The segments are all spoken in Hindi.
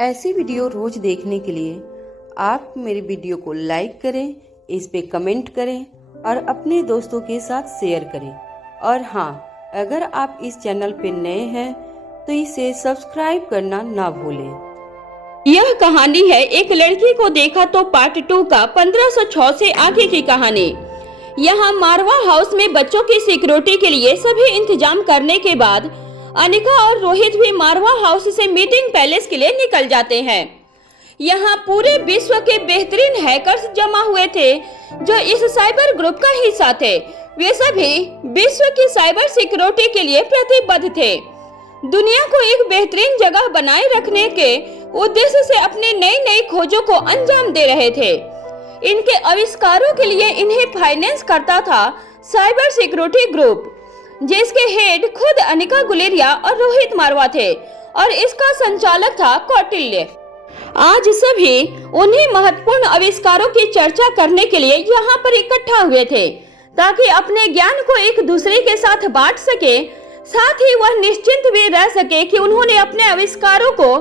ऐसी वीडियो रोज देखने के लिए आप मेरे वीडियो को लाइक करें, इस पे कमेंट करें और अपने दोस्तों के साथ शेयर करें। और हाँ, अगर आप इस चैनल पे नए हैं तो इसे सब्सक्राइब करना ना भूलें। यह कहानी है एक लड़की को देखा तो पार्ट 2 का 1506 से आगे की कहानी। यहाँ मारवा हाउस में बच्चों की सिक्योरिटी के लिए सभी इंतजाम करने के बाद अनिका और रोहित भी मारवा हाउस से मीटिंग पैलेस के लिए निकल जाते हैं। यहाँ पूरे विश्व के बेहतरीन हैकर्स जमा हुए थे जो इस साइबर ग्रुप का हिस्सा थे। वे सभी विश्व की साइबर सिक्योरिटी के लिए प्रतिबद्ध थे। दुनिया को एक बेहतरीन जगह बनाए रखने के उद्देश्य से अपनी नई नई खोजों को अंजाम दे रहे थे। इनके आविष्कारों के लिए इन्हें फाइनेंस करता था साइबर सिक्योरिटी ग्रुप, जिसके हेड खुद अनिका गुलेरिया और रोहित मारवा थे और इसका संचालक था कौटिल्य। आज सभी उन्हीं महत्वपूर्ण आविष्कारों की चर्चा करने के लिए यहाँ पर इकट्ठा हुए थे ताकि अपने ज्ञान को एक दूसरे के साथ बांट सके। साथ ही वह निश्चिंत भी रह सके कि उन्होंने अपने आविष्कारों को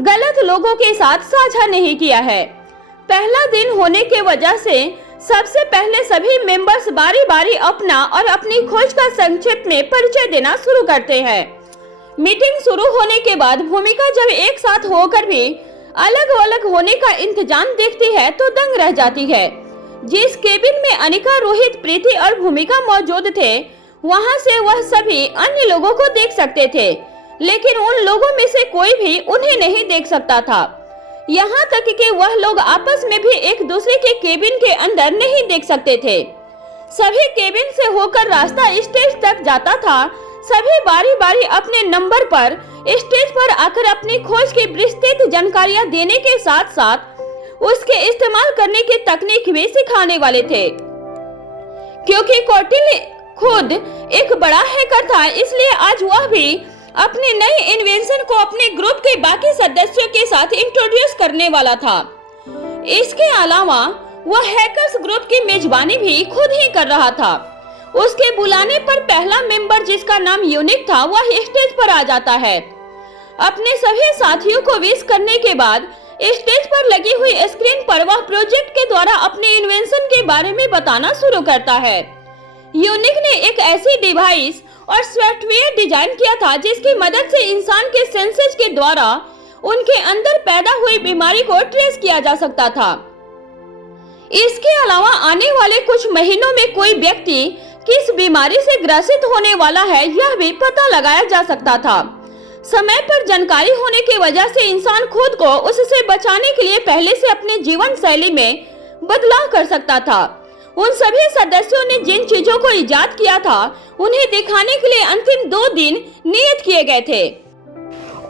गलत लोगों के साथ साझा नहीं किया है। पहला दिन होने के वजह से सबसे पहले सभी मेंबर्स बारी बारी अपना और अपनी खोज का संक्षेप में परिचय देना शुरू करते हैं। मीटिंग शुरू होने के बाद भूमिका जब एक साथ होकर भी अलग अलग होने का इंतजाम देखती है तो दंग रह जाती है। जिस केबिन में अनिका, रोहित, प्रीति और भूमिका मौजूद थे, वहां से वह सभी अन्य लोगों को देख सकते थे, लेकिन उन लोगों में से कोई भी उन्हें नहीं देख सकता था। यहाँ तक कि वह लोग आपस में भी एक दूसरे के केबिन के अंदर नहीं देख सकते थे। सभी केबिन से होकर रास्ता स्टेज तक जाता था। सभी बारी बारी अपने नंबर पर स्टेज पर आकर अपनी खोज की विस्तृत जानकारियां देने के साथ साथ उसके इस्तेमाल करने की तकनीक भी सिखाने वाले थे। क्योंकि कौटिल्य खुद एक बड़ा हैकर था, इसलिए आज वह भी अपने नए इन्वेंशन को अपने ग्रुप के बाकी सदस्यों के साथ इंट्रोड्यूस करने वाला था। इसके अलावा वह हैकर्स ग्रुप की मेजबानी भी खुद ही कर रहा था। उसके बुलाने पर पहला मेंबर, जिसका नाम यूनिक था, वह स्टेज पर आ जाता है। अपने सभी साथियों को विश करने के बाद स्टेज पर लगी हुई स्क्रीन पर वह प्रोजेक्ट के द्वारा अपने इन्वेंशन के बारे में बताना शुरू करता है। यूनिक ने एक ऐसी डिवाइस और सॉफ्टवेयर डिजाइन किया था जिसकी मदद से इंसान के सेंसेस के द्वारा उनके अंदर पैदा हुई बीमारी को ट्रेस किया जा सकता था। इसके अलावा आने वाले कुछ महीनों में कोई व्यक्ति किस बीमारी से ग्रसित होने वाला है यह भी पता लगाया जा सकता था। समय पर जानकारी होने की वजह से इंसान खुद को उससे बचाने के लिए पहले से अपने जीवन शैली में बदलाव कर सकता था। उन सभी सदस्यों ने जिन चीजों को इजाद किया था उन्हें दिखाने के लिए अंतिम 2 दिन नियत किए गए थे।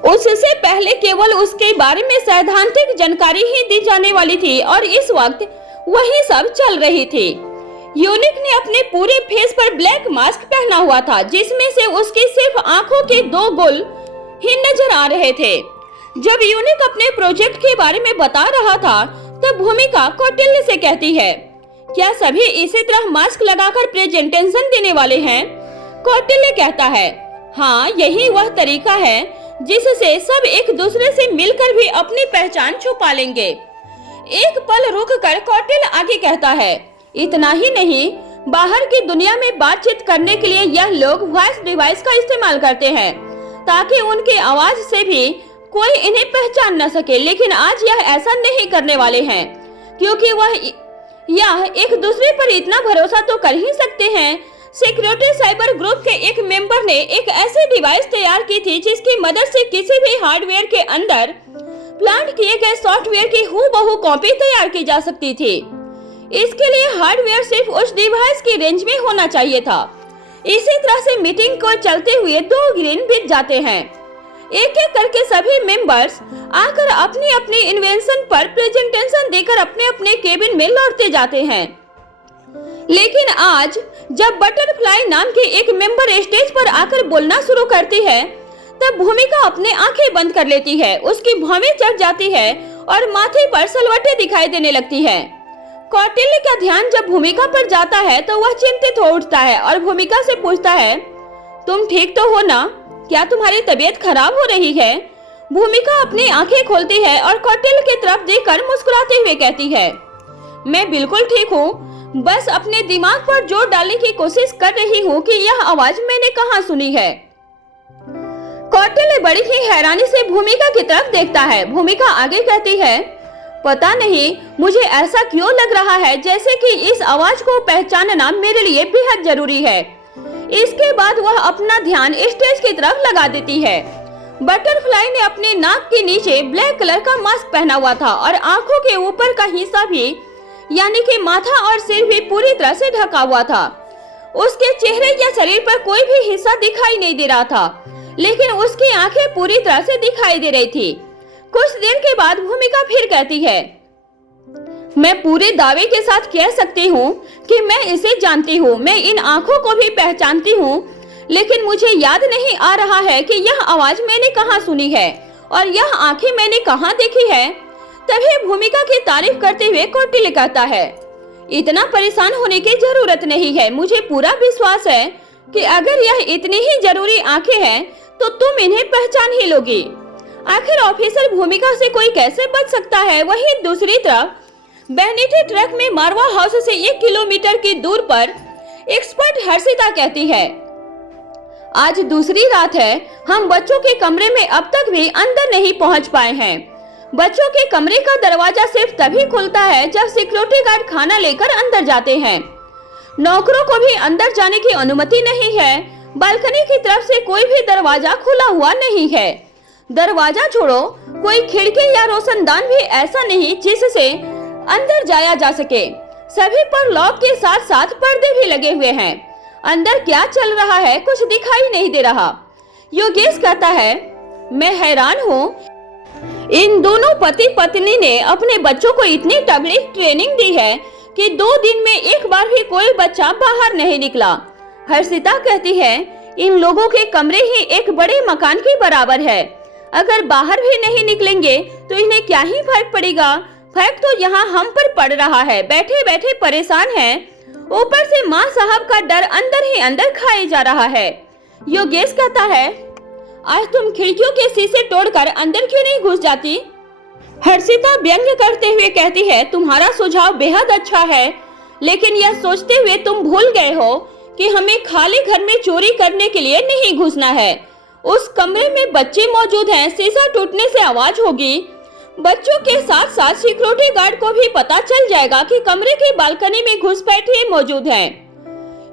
उससे पहले केवल उसके बारे में सैद्धांतिक जानकारी ही दी जाने वाली थी और इस वक्त वही सब चल रही थी। यूनिक ने अपने पूरे फेस पर ब्लैक मास्क पहना हुआ था, जिसमें से उसकी सिर्फ आंखों के 2 गोल ही नजर आ रहे थे। जब यूनिक अपने प्रोजेक्ट के बारे में बता रहा था तब भूमिका कौटिल्य से कहती है, क्या सभी इसी तरह मास्क लगाकर प्रेजेंटेशन देने वाले हैं? कौटिल्य कहता है, हाँ, यही वह तरीका है जिससे सब एक दूसरे से मिलकर भी अपनी पहचान छुपा लेंगे। एक पल रुककर कौटिल्य आगे कहता है, इतना ही नहीं, बाहर की दुनिया में बातचीत करने के लिए यह लोग वॉइस डिवाइस का इस्तेमाल करते हैं ताकि उनकी आवाज से भी कोई इन्हें पहचान न सके। लेकिन आज यह ऐसा नहीं करने वाले हैं, क्योंकि वह यह एक दूसरे पर इतना भरोसा तो कर ही सकते हैं। सिक्योरिटी साइबर ग्रुप के एक मेंबर ने एक ऐसी डिवाइस तैयार की थी जिसकी मदद से किसी भी हार्डवेयर के अंदर प्लांट किए गए सॉफ्टवेयर की हूबहू कॉपी तैयार की जा सकती थी। इसके लिए हार्डवेयर सिर्फ उस डिवाइस की रेंज में होना चाहिए था। इसी तरह से मीटिंग को चलते हुए 2 दिन बीत जाते हैं। एक एक करके सभी मेंबर्स आकर अपनी अपनी इन्वेंशन पर प्रेजेंटेशन देकर अपने अपने केबिन में लौटते जाते हैं। लेकिन आज जब बटरफ्लाई नाम की एक मेंबर स्टेज पर आकर बोलना शुरू करती है तब भूमिका अपने आंखें बंद कर लेती है। उसकी भौहें चढ़ जाती है और माथे पर सलवटें दिखाई देने लगती है। कौटिल्य का ध्यान जब भूमिका पर जाता है तो वह चिंतित हो उठता है और भूमिका से पूछता है, तुम ठीक तो हो ना? क्या तुम्हारी तबीयत खराब हो रही है? भूमिका अपनी आंखें खोलती है और कौटिल्य की तरफ देखकर मुस्कुराते हुए कहती है, मैं बिल्कुल ठीक हूँ, बस अपने दिमाग पर जोर डालने की कोशिश कर रही हूँ कि यह आवाज मैंने कहाँ सुनी है। कौटिल्य बड़ी ही हैरानी से भूमिका की तरफ देखता है। भूमिका आगे कहती है, पता नहीं मुझे ऐसा क्यों लग रहा है जैसे कि इस आवाज को पहचानना मेरे लिए बेहद जरूरी है। इसके बाद वह अपना ध्यान स्टेज की तरफ लगा देती है। बटरफ्लाई ने अपने नाक के नीचे ब्लैक कलर का मास्क पहना हुआ था और आंखों के ऊपर का हिस्सा भी यानी कि माथा और सिर भी पूरी तरह से ढका हुआ था। उसके चेहरे या शरीर पर कोई भी हिस्सा दिखाई नहीं दे रहा था, लेकिन उसकी आंखें पूरी तरह से दिखाई दे रही थी। कुछ देर के बाद भूमिका फिर कहती है, मैं पूरे दावे के साथ कह सकती हूँ कि मैं इसे जानती हूँ, मैं इन आंखों को भी पहचानती हूँ, लेकिन मुझे याद नहीं आ रहा है कि यह आवाज मैंने कहाँ सुनी है और यह आंखें मैंने कहाँ देखी है। तभी भूमिका की तारीफ करते हुए कौटिल्य कहता है, इतना परेशान होने की जरूरत नहीं है, मुझे पूरा विश्वास है कि अगर यह इतनी ही जरूरी आंखें हैं तो तुम इन्हें पहचान ही लोगी। आखिर ऑफिसर भूमिका से कोई कैसे बच सकता है। वहीं दूसरी तरफ वैनिटी ट्रक में मारवा हाउस से 1 किलोमीटर की दूर पर एक्सपर्ट हर्षिता कहती है, आज दूसरी रात है, हम बच्चों के कमरे में अब तक भी अंदर नहीं पहुंच पाए हैं। बच्चों के कमरे का दरवाजा सिर्फ तभी खुलता है जब सिक्योरिटी गार्ड खाना लेकर अंदर जाते हैं। नौकरों को भी अंदर जाने की अनुमति नहीं है। बालकनी की तरफ से कोई भी दरवाजा खुला हुआ नहीं है। दरवाजा छोड़ो, कोई खिड़की या रोशनदान भी ऐसा नहीं जिससे अंदर जाया जा सके। सभी पर लॉक के साथ साथ पर्दे भी लगे हुए हैं। अंदर क्या चल रहा है कुछ दिखाई नहीं दे रहा। योगेश कहता है, मैं हैरान हूँ, इन दोनों पति पत्नी ने अपने बच्चों को इतनी तगड़ी ट्रेनिंग दी है कि 2 दिन में एक बार भी कोई बच्चा बाहर नहीं निकला। हर्षिता कहती है, इन लोगों के कमरे ही एक बड़े मकान के बराबर है। अगर बाहर भी नहीं निकलेंगे तो इन्हें क्या ही फर्क पड़ेगा। फर्क तो यहाँ हम पर पड़ रहा है, बैठे बैठे परेशान हैं। ऊपर से माँ साहब का डर अंदर ही अंदर खाए जा रहा है। योगेश कहता है, आज तुम खिड़कियों के शीशे तोड़कर अंदर क्यों नहीं घुस जाती। हर्षिता व्यंग्य करते हुए कहती है, तुम्हारा सुझाव बेहद अच्छा है, लेकिन यह सोचते हुए तुम भूल गए हो कि हमें खाली घर में चोरी करने के लिए नहीं घुसना है। उस कमरे में बच्चे मौजूद हैं, शीशा टूटने से आवाज होगी। बच्चों के साथ साथ सिक्योरिटी गार्ड को भी पता चल जाएगा कि कमरे की बालकनी में घुसपैठिए मौजूद हैं।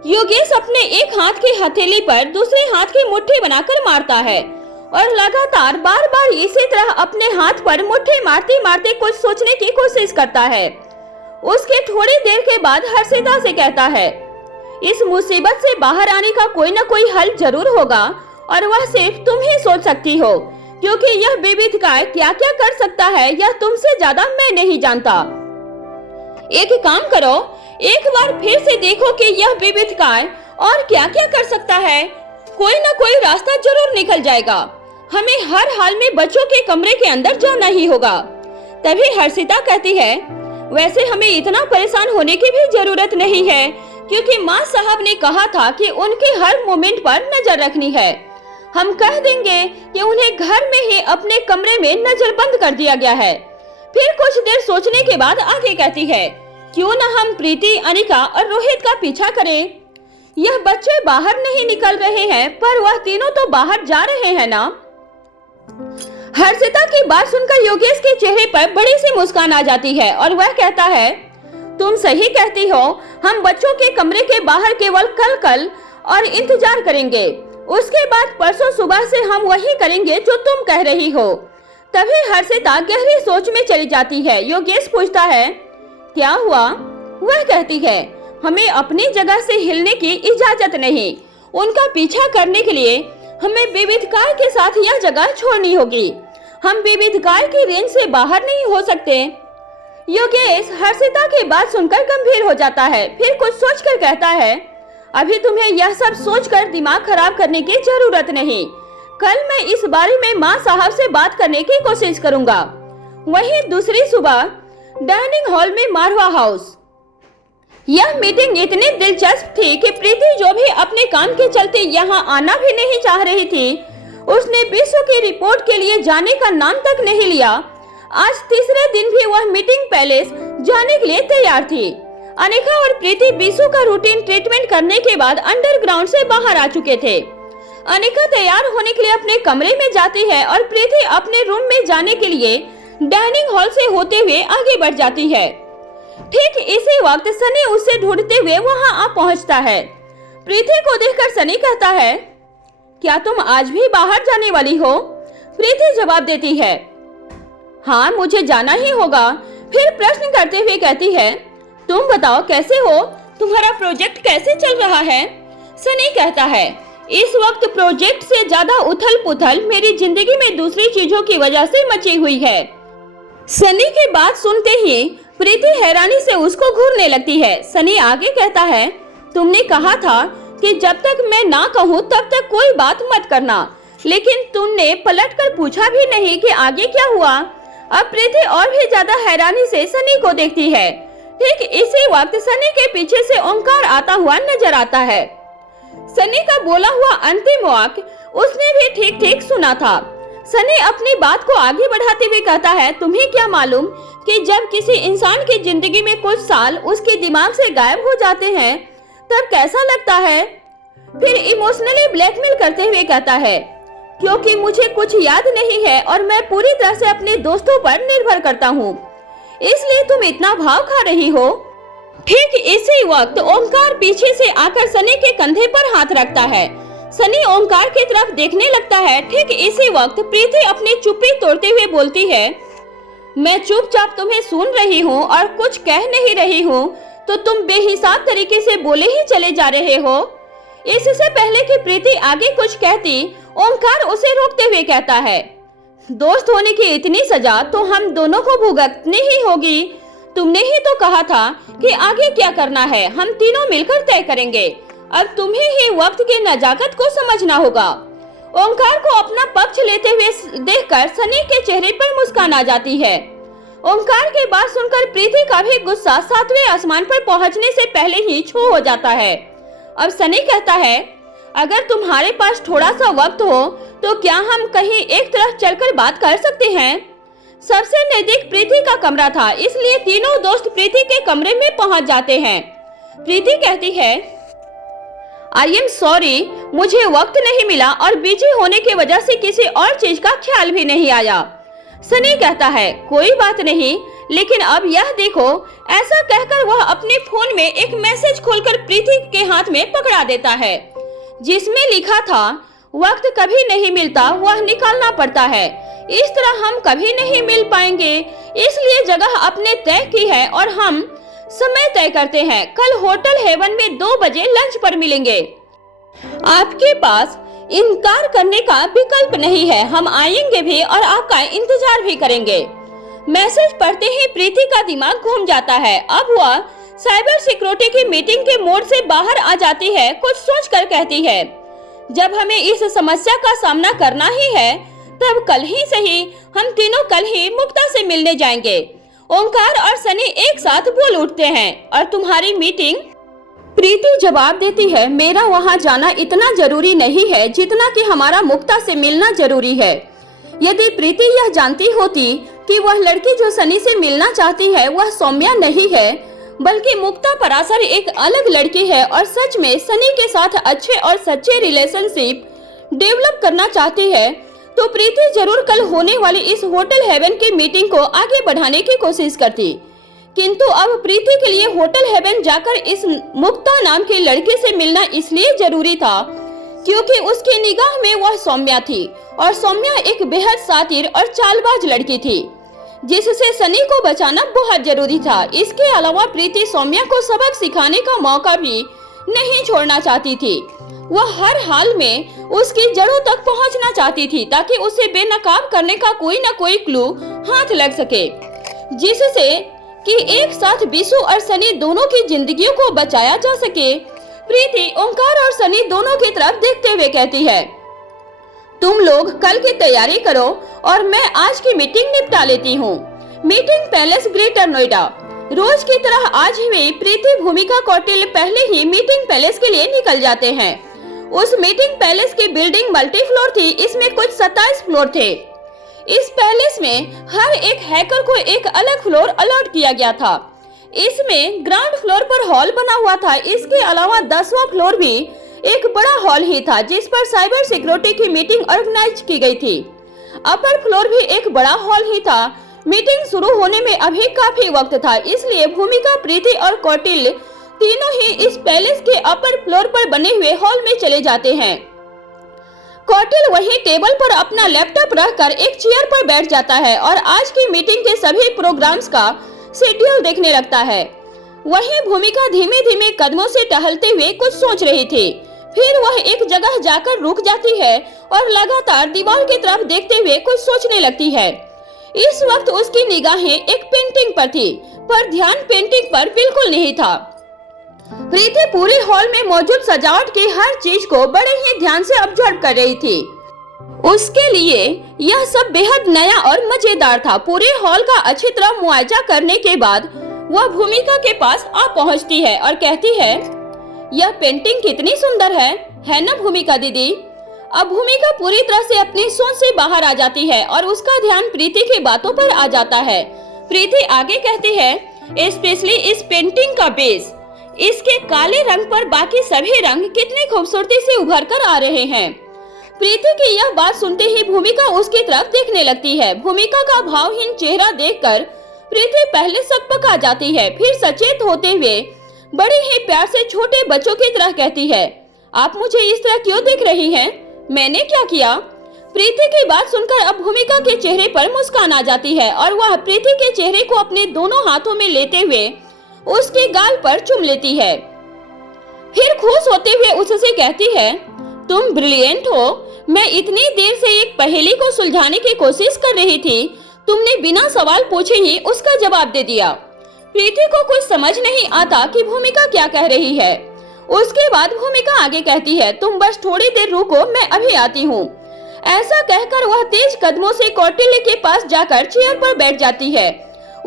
योगेश अपने एक हाथ की हथेली पर दूसरे हाथ की मुट्ठी बनाकर मारता है और लगातार बार बार इसी तरह अपने हाथ पर मुट्ठी मारते मारते कुछ सोचने की कोशिश करता है। उसके थोड़ी देर के बाद हर्षिता से कहता है, इस मुसीबत से बाहर आने का कोई न कोई हल जरूर होगा और वह सिर्फ तुम ही सोच सकती हो, क्योंकि यह विविधकाय क्या क्या कर सकता है यह तुमसे ज्यादा मैं नहीं जानता। एक काम करो, एक बार फिर से देखो कि यह विविधकाय और क्या क्या कर सकता है। कोई न कोई रास्ता जरूर निकल जाएगा। हमें हर हाल में बच्चों के कमरे के अंदर जाना ही होगा। तभी हर्षिता कहती है, वैसे हमें इतना परेशान होने की भी जरूरत नहीं है, क्योंकि माँ साहब ने कहा था कि उनके हर मोमेंट पर नजर रखनी है। हम कह देंगे कि उन्हें घर में ही अपने कमरे में नजरबंद कर दिया गया है। फिर कुछ देर सोचने के बाद आगे कहती है, क्यों न हम प्रीति, अनिका और रोहित का पीछा करें। यह बच्चे बाहर नहीं निकल रहे हैं, पर वह तीनों तो बाहर जा रहे हैं ना। हर्षिता की बात सुनकर योगेश के चेहरे पर बड़ी सी मुस्कान आ जाती है और वह कहता है, तुम सही कहती हो, हम बच्चों के कमरे के बाहर केवल कल और इंतजार करेंगे। उसके बाद परसों सुबह से हम वही करेंगे जो तुम कह रही हो। तभी हर्षिता गहरी सोच में चली जाती है। योगेश पूछता है, क्या हुआ? वह कहती है, हमें अपनी जगह से हिलने की इजाजत नहीं। उनका पीछा करने के लिए हमें विविधकाय के साथ यह जगह छोड़नी होगी। हम विविधकाय की रेंज से बाहर नहीं हो सकते। योगेश हर्षिता की बात सुनकर गंभीर हो जाता है। फिर कुछ सोचकर कहता है, अभी तुम्हें यह सब सोचकर दिमाग खराब करने की जरूरत नहीं। कल मैं इस बारे में माँ साहब से बात करने की कोशिश करूंगा। वहीं दूसरी सुबह डाइनिंग हॉल में मारवा हाउस। यह मीटिंग इतनी दिलचस्प थी कि प्रीति, जो भी अपने काम के चलते यहाँ आना भी नहीं चाह रही थी, उसने विश्व की रिपोर्ट के लिए जाने का नाम तक नहीं लिया। आज तीसरे दिन भी वह मीटिंग पैलेस जाने के लिए तैयार थी। अनिका और प्रीति विशु का रूटीन ट्रीटमेंट करने के बाद अंडरग्राउंड से बाहर आ चुके थे। अनिका तैयार होने के लिए अपने कमरे में जाती है और प्रीति अपने रूम में जाने के लिए डाइनिंग हॉल से होते हुए आगे बढ़ जाती है। ठीक इसी वक्त सनी उसे ढूंढते हुए वहां आ पहुंचता है। प्रीति को देखकर सनी कहता है, क्या तुम आज भी बाहर जाने वाली हो? प्रीति जवाब देती है, हाँ मुझे जाना ही होगा। फिर प्रश्न करते हुए कहती है, तुम बताओ कैसे हो? तुम्हारा प्रोजेक्ट कैसे चल रहा है? सनी कहता है, इस वक्त प्रोजेक्ट से ज्यादा उथल पुथल मेरी जिंदगी में दूसरी चीजों की वजह से मची हुई है। सनी की बात सुनते ही प्रीति हैरानी से उसको घूरने लगती है। सनी आगे कहता है, तुमने कहा था कि जब तक मैं ना कहूँ तब तक कोई बात मत करना, लेकिन तुमने पलटकर पूछा भी नहीं कि आगे क्या हुआ। अब प्रीति और भी ज्यादा हैरानी से सनी को देखती है। ठीक इसी वक्त सनी के पीछे से ओंकार आता हुआ नजर आता है। सनी का बोला हुआ अंतिम वाक्य उसने भी ठीक ठीक सुना था। सनी अपनी बात को आगे बढ़ाते हुए कहता है, तुम्हें क्या मालूम कि जब किसी इंसान की जिंदगी में कुछ साल उसके दिमाग से गायब हो जाते हैं तब कैसा लगता है? फिर इमोशनली ब्लैकमेल करते हुए कहता है, क्योंकि मुझे कुछ याद नहीं है और मैं पूरी तरह से अपने दोस्तों पर निर्भर करता हूँ, इसलिए तुम इतना भाव खा रही हो। ठीक इसी वक्त ओंकार पीछे से आकर सनी के कंधे पर हाथ रखता है। सनी ओंकार की तरफ देखने लगता है। ठीक इसी वक्त प्रीति अपनी चुप्पी तोड़ते हुए बोलती है, मैं चुपचाप तुम्हें सुन रही हूँ और कुछ कह नहीं रही हूँ, तो तुम बेहिसाब तरीके से बोले ही चले जा रहे हो। इससे पहले कि प्रीति आगे कुछ कहती, ओंकार उसे रोकते हुए कहता है, दोस्त होने की इतनी सजा तो हम दोनों को भुगतनी ही होगी। तुमने ही तो कहा था कि आगे क्या करना है हम तीनों मिलकर तय करेंगे। अब तुम्हें ही वक्त की नजाकत को समझना होगा। ओंकार को अपना पक्ष लेते हुए देखकर सनी के चेहरे पर मुस्कान आ जाती है। ओंकार की बात सुनकर प्रीति का भी गुस्सा 7वें आसमान पर पहुंचने से पहले ही छू हो जाता है। अब सनी कहता है, अगर तुम्हारे पास थोड़ा सा वक्त हो तो क्या हम कहीं एक तरफ चलकर बात कर सकते हैं? सबसे नजदीक प्रीति का कमरा था, इसलिए तीनों दोस्त प्रीति के कमरे में पहुंच जाते हैं। प्रीति कहती है, आई एम सॉरी, मुझे वक्त नहीं मिला और बिजी होने की वजह से किसी और चीज का ख्याल भी नहीं आया। सनी कहता है, कोई बात नहीं, लेकिन अब यह देखो। ऐसा कहकर वह अपने फोन में एक मैसेज खोलकर प्रीति के हाथ में पकड़ा देता है, जिसमें लिखा था, वक्त कभी नहीं मिलता, वह निकालना पड़ता है। इस तरह हम कभी नहीं मिल पाएंगे, इसलिए जगह अपने तय की है और हम समय तय करते हैं। कल होटल हेवन में 2 बजे लंच पर मिलेंगे। आपके पास इनकार करने का विकल्प नहीं है, हम आएंगे भी और आपका इंतजार भी करेंगे। मैसेज पढ़ते ही प्रीति का दिमाग घूम जाता है। अब वह साइबर सिक्योरिटी की मीटिंग के मोड से बाहर आ जाती है। कुछ सोचकर कहती है, जब हमें इस समस्या का सामना करना ही है तब कल ही सही, हम तीनों कल ही मुक्ता से मिलने जाएंगे। ओंकार और सनी एक साथ बोल उठते हैं, और तुम्हारी मीटिंग? प्रीति जवाब देती है, मेरा वहां जाना इतना जरूरी नहीं है जितना कि हमारा मुक्ता से मिलना जरूरी है। यदि प्रीति यह जानती होती कि वह लड़की जो सनी से मिलना चाहती है वह सौम्या नहीं है बल्कि मुक्ता पराशर एक अलग लड़की है और सच में सनी के साथ अच्छे और सच्चे रिलेशनशिप डेवलप करना चाहती है, तो प्रीति जरूर कल होने वाली इस होटल हेवन की मीटिंग को आगे बढ़ाने की कोशिश करती। किंतु अब प्रीति के लिए होटल हेवन जाकर इस मुक्ता नाम की लड़की से मिलना इसलिए जरूरी था क्योंकि उसकी निगाह में वह सौम्या थी, और सौम्या एक बेहद शातिर और चालबाज लड़की थी जिससे सनी को बचाना बहुत जरूरी था। इसके अलावा प्रीति सौम्या को सबक सिखाने का मौका भी नहीं छोड़ना चाहती थी। वह हर हाल में उसकी जड़ों तक पहुंचना चाहती थी ताकि उसे बेनकाब करने का कोई न कोई क्लू हाथ लग सके, जिससे कि एक साथ विशु और सनी दोनों की जिंदगियों को बचाया जा सके। प्रीति ओंकार और सनी दोनों की तरफ देखते हुए कहती है, तुम लोग कल की तैयारी करो और मैं आज की मीटिंग निपटा लेती हूँ। Meeting palace Greater Noida. रोज की तरह आज भी प्रीति भूमिका कौटिल्य पहले ही मीटिंग पैलेस के लिए निकल जाते हैं। उस मीटिंग पैलेस की बिल्डिंग मल्टी फ्लोर थी। इसमें कुछ 27 फ्लोर थे। इस पैलेस में हर एक हैकर को एक अलग फ्लोर अलॉट किया गया था। इसमें ग्राउंड फ्लोर पर हॉल बना हुआ था। इसके अलावा 10वां फ्लोर भी एक बड़ा हॉल ही था जिस पर साइबर सिक्योरिटी की मीटिंग ऑर्गेनाइज की गई थी। अपर फ्लोर भी एक बड़ा हॉल ही था। मीटिंग शुरू होने में अभी काफी वक्त था, इसलिए भूमिका, प्रीति और कौटिल्य तीनों ही इस पैलेस के अपर फ्लोर पर बने हुए हॉल में चले जाते हैं। कौटिल्य वही टेबल पर अपना लैपटॉप रखकर एक चेयर पर बैठ जाता है और आज की मीटिंग के सभी प्रोग्राम्स का शेड्यूल देखने लगता है। वहीं भूमिका धीमे धीमे कदमों से टहलते हुए कुछ सोच रही थी। फिर वह एक जगह जाकर रुक जाती है और लगातार दीवार की तरफ देखते हुए कुछ सोचने लगती है। इस वक्त उसकी निगाहें एक पेंटिंग पर थी, पर ध्यान पेंटिंग पर बिल्कुल नहीं था। प्रीति पूरे हॉल में मौजूद सजावट की हर चीज को बड़े ही ध्यान से ऑब्जर्व कर रही थी। उसके लिए यह सब बेहद नया और मजेदार था। पूरे हॉल का अच्छी तरह मुआयजा करने के बाद वह भूमिका के पास आ पहुंचती है और कहती है, यह पेंटिंग कितनी सुंदर है ना भूमिका दीदी। अब भूमिका पूरी तरह से अपनी सोच से बाहर आ जाती है और उसका ध्यान प्रीति की बातों पर आ जाता है। प्रीति आगे कहती है, स्पेशली इस पेंटिंग का बेस, इसके काले रंग पर बाकी सभी रंग कितनी खूबसूरती से उभर कर आ रहे हैं। प्रीति की यह बात सुनते ही भूमिका उसकी तरफ देखने लगती है। भूमिका का भावहीन चेहरा देखकर प्रीति पहले सकपका जाती है, फिर सचेत होते हुए बड़े ही प्यार से छोटे बच्चों की तरह कहती है, आप मुझे इस तरह क्यों देख रही हैं? मैंने क्या किया? प्रीति की बात सुनकर अब भूमिका के चेहरे पर मुस्कान आ जाती है और वह प्रीति के चेहरे को अपने दोनों हाथों में लेते हुए उसके गाल पर चुम लेती है। फिर खुश होते हुए उससे कहती है, तुम ब्रिलियंट हो। मैं इतनी देर से एक पहेली को सुलझाने की कोशिश कर रही थी, तुमने बिना सवाल पूछे ही उसका जवाब दे दिया। प्रीति को कुछ समझ नहीं आता कि भूमिका क्या कह रही है। उसके बाद भूमिका आगे कहती है, तुम बस थोड़ी देर रुको, मैं अभी आती हूँ। ऐसा कहकर वह तेज कदमों से कौटिल्य के पास जाकर चेयर पर बैठ जाती है।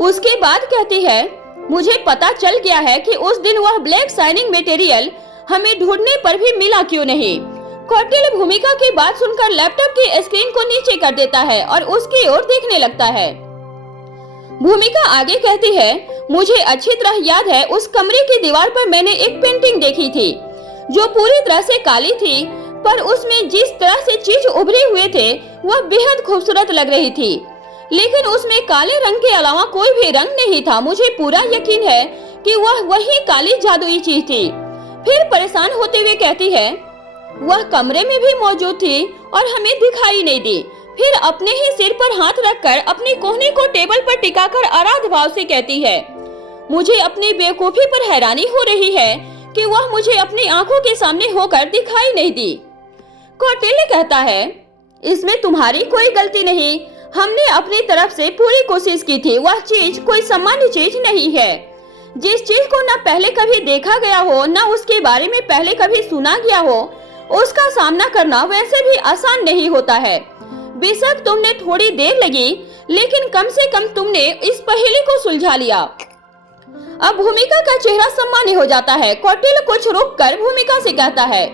उसके बाद कहती है, मुझे पता चल गया है कि उस दिन वह ब्लैक शाइनिंग मटेरियल हमें ढूंढने पर भी मिला क्यों नहीं। कौटिल्य भूमिका की बात सुनकर लैपटॉप की स्क्रीन को नीचे कर देता है और उसकी ओर देखने लगता है। भूमिका आगे कहती है, मुझे अच्छी तरह याद है उस कमरे की दीवार पर मैंने एक पेंटिंग देखी थी जो पूरी तरह से काली थी, पर उसमें जिस तरह से चीज उभरे हुए थे वह बेहद खूबसूरत लग रही थी, लेकिन उसमें काले रंग के अलावा कोई भी रंग नहीं था। मुझे पूरा यकीन है कि वह वही काली जादुई चीज थी। फिर परेशान होते हुए कहती है, वह कमरे में भी मौजूद थी और हमें दिखाई नहीं दी। फिर अपने ही सिर पर हाथ रखकर अपनी कोहनी को टेबल पर टिकाकर आराध भाव से कहती है, मुझे अपनी बेवकूफी पर हैरानी हो रही है कि वह मुझे अपनी आंखों के सामने होकर दिखाई नहीं दी। कौटिल्य कहता है, इसमें तुम्हारी कोई गलती नहीं, हमने अपनी तरफ से पूरी कोशिश की थी। वह चीज कोई सामान्य चीज नहीं है। जिस चीज को न पहले कभी देखा गया हो, न उसके बारे में पहले कभी सुना गया हो, उसका सामना करना वैसे भी आसान नहीं होता है। बेशक तुमने थोड़ी देर लगी, लेकिन कम से कम तुमने इस पहेली को सुलझा लिया। अब भूमिका का चेहरा सामान्य हो जाता है। कौटिल्य कुछ रुककर भूमिका से कहता है,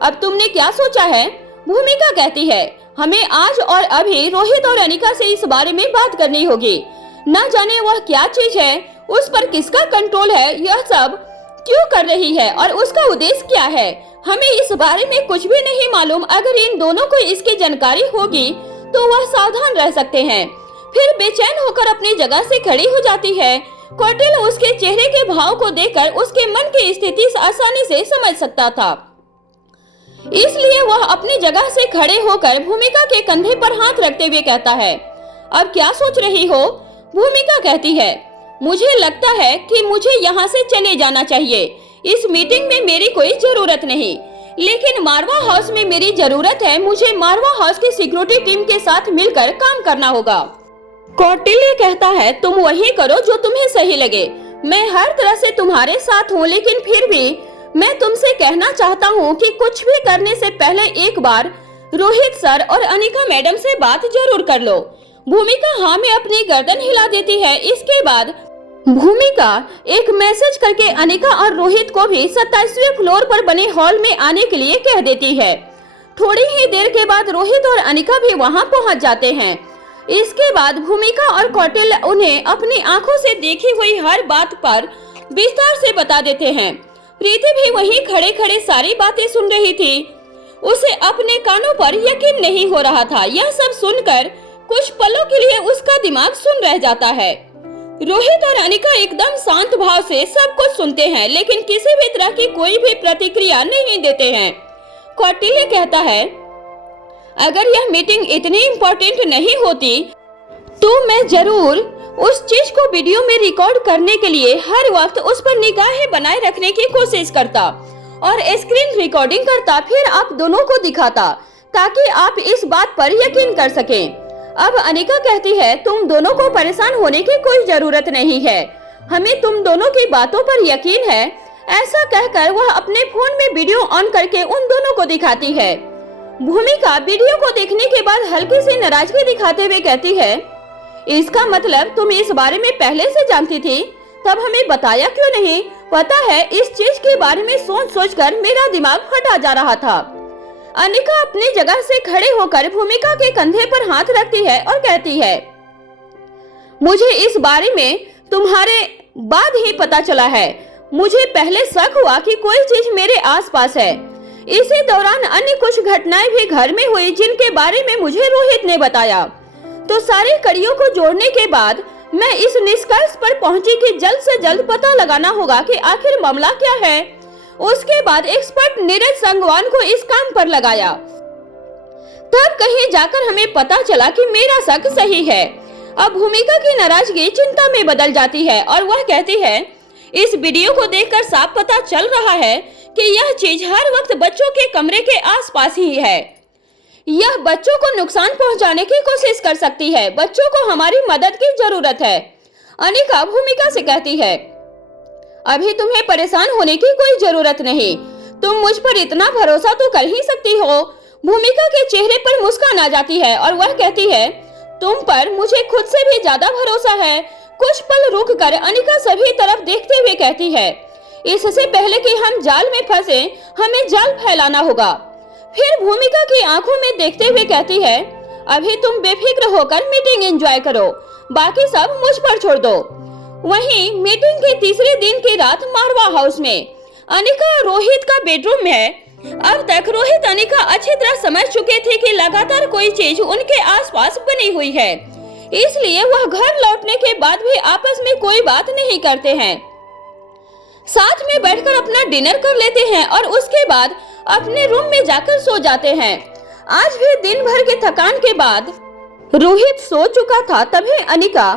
अब तुमने क्या सोचा है? भूमिका कहती है, हमें आज और अभी रोहित और अनिका से इस बारे में बात करनी होगी। न जाने वह क्या चीज है, उस पर किसका कंट्रोल है, यह सब क्यों कर रही है और उसका उद्देश्य क्या है, हमें इस बारे में कुछ भी नहीं मालूम। अगर इन दोनों को इसकी जानकारी होगी तो वह सावधान रह सकते हैं। फिर बेचैन होकर अपनी जगह से खड़ी हो जाती है। कौटिल्य उसके चेहरे के भाव को देखकर उसके मन की स्थिति आसानी से समझ सकता था, इसलिए वह अपनी जगह से खड़े होकर भूमिका के कंधे पर हाथ रखते हुए कहता है, अब क्या सोच रही हो? भूमिका कहती है, मुझे लगता है कि मुझे यहाँ से चले जाना चाहिए। इस मीटिंग में मेरी कोई जरूरत नहीं, लेकिन मारवा हाउस में मेरी जरूरत है। मुझे मारवा हाउस की सिक्योरिटी टीम के साथ मिलकर काम करना होगा। कौटिल्य कहता है, तुम वही करो जो तुम्हें सही लगे। मैं हर तरह से तुम्हारे साथ हूँ, लेकिन फिर भी मैं तुमसे कहना चाहता हूँ कि कुछ भी करने से पहले एक बार रोहित सर और अनिका मैडम से बात जरूर कर लो। भूमिका हाँ में अपनी गर्दन हिला देती है। इसके बाद भूमिका एक मैसेज करके अनिका और रोहित को भी 27वें फ्लोर पर बने हॉल में आने के लिए कह देती है। थोड़ी ही देर के बाद रोहित और अनिका भी वहां पहुंच जाते हैं। इसके बाद भूमिका और कौटिल्य उन्हें अपनी आंखों से देखी हुई हर बात पर विस्तार से बता देते हैं। प्रीति भी वहीं खड़े खड़े सारी बातें सुन रही थी। उसे अपने कानों पर यकीन नहीं हो रहा था। यह सब सुनकर कुछ पलों के लिए उसका दिमाग सुन रह जाता है। रोहित और अनिका एकदम शांत भाव से सब कुछ सुनते हैं, लेकिन किसी भी तरह की कोई भी प्रतिक्रिया नहीं देते हैं। कौटिल्य कहता है, अगर यह मीटिंग इतनी इम्पोर्टेंट नहीं होती तो मैं जरूर उस चीज को वीडियो में रिकॉर्ड करने के लिए हर वक्त उस पर निगाहें बनाए रखने की कोशिश करता और स्क्रीन रिकॉर्डिंग करता, फिर आप दोनों को दिखाता ताकि आप इस बात पर यकीन कर सकें। अब अनिका कहती है, तुम दोनों को परेशान होने की कोई जरूरत नहीं है, हमें तुम दोनों की बातों पर यकीन है। ऐसा कहकर वह अपने फोन में वीडियो ऑन करके उन दोनों को दिखाती है। भूमिका वीडियो को देखने के बाद हल्की सी नाराजगी दिखाते हुए कहती है, इसका मतलब तुम इस बारे में पहले से जानती थी, तब हमें बताया क्यों नहीं? पता है, इस चीज के बारे में सोच सोच कर मेरा दिमाग फटा जा रहा था। अनिका अपनी जगह से खड़े होकर भूमिका के कंधे पर हाथ रखती है और कहती है, मुझे इस बारे में तुम्हारे बाद ही पता चला है। मुझे पहले शक हुआ कि कोई चीज मेरे आसपास है। इसी दौरान अन्य कुछ घटनाएं भी घर में हुई जिनके बारे में मुझे रोहित ने बताया। तो सारी कड़ियों को जोड़ने के बाद मैं इस निष्कर्ष पर पहुंची कि जल्द से जल्द पता लगाना होगा कि आखिर मामला क्या है। उसके बाद एक्सपर्ट नीरज संगवान को इस काम पर लगाया। तब कहीं जाकर हमें पता चला कि मेरा शक सही है। अब भूमिका की नाराजगी चिंता में बदल जाती है और वह कहती है, इस वीडियो को देखकर साफ पता चल रहा है कि यह चीज हर वक्त बच्चों के कमरे के आसपास ही है। यह बच्चों को नुकसान पहुंचाने की कोशिश कर सकती है। बच्चों को हमारी मदद की जरूरत है। अनिका भूमिका से कहती है, अभी तुम्हें परेशान होने की कोई जरूरत नहीं, तुम मुझ पर इतना भरोसा तो कर ही सकती हो। भूमिका के चेहरे पर मुस्कान आ जाती है और वह कहती है, तुम पर मुझे खुद से भी ज्यादा भरोसा है। कुछ पल रुक कर अनिका सभी तरफ देखते हुए कहती है, इससे पहले कि हम जाल में फंसे, हमें जाल फैलाना होगा। फिर भूमिका की आंखों में देखते हुए कहती है, अभी तुम बेफिक्र होकर मीटिंग एंजॉय करो, बाकी सब मुझ पर छोड़ दो। वहीं मीटिंग के तीसरे दिन की रात मारवा हाउस में अनिका रोहित का बेडरूम है। अब तक रोहित अनिका अच्छी तरह समझ चुके थे कि लगातार कोई चीज उनके आसपास बनी हुई है, इसलिए वह घर लौटने के बाद भी आपस में कोई बात नहीं करते हैं। साथ में बैठकर अपना डिनर कर लेते हैं और उसके बाद अपने रूम में जाकर सो जाते हैं। आज भी दिन भर की थकान के बाद रोहित सो चुका था, तभी अनिका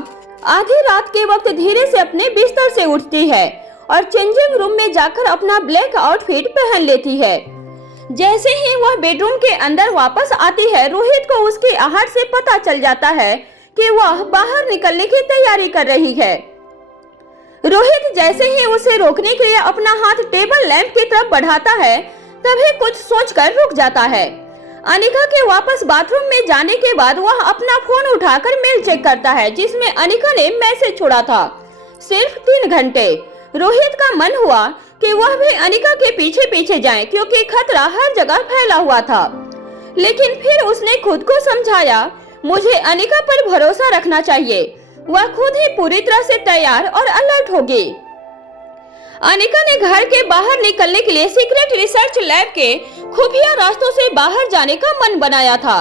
आधी रात के वक्त धीरे से अपने बिस्तर से उठती है और चेंजिंग रूम में जाकर अपना ब्लैक आउटफिट पहन लेती है। जैसे ही वह बेडरूम के अंदर वापस आती है, रोहित को उसके आहट से पता चल जाता है कि वह बाहर निकलने की तैयारी कर रही है। रोहित जैसे ही उसे रोकने के लिए अपना हाथ टेबल लैंप की तरफ बढ़ाता है, तभी कुछ सोचकर रुक जाता है। अनिका के वापस बाथरूम में जाने के बाद वह अपना फोन उठाकर मेल चेक करता है, जिसमें अनिका ने मैसेज छोड़ा था। सिर्फ 3 घंटे। रोहित का मन हुआ कि वह भी अनिका के पीछे पीछे जाए, क्योंकि खतरा हर जगह फैला हुआ था। लेकिन फिर उसने खुद को समझाया, मुझे अनिका पर भरोसा रखना चाहिए, वह खुद ही पूरी तरह से तैयार और अलर्ट होगी। अनिका ने घर के बाहर निकलने के लिए सीक्रेट रिसर्च लैब के खुफिया रास्तों से बाहर जाने का मन बनाया था,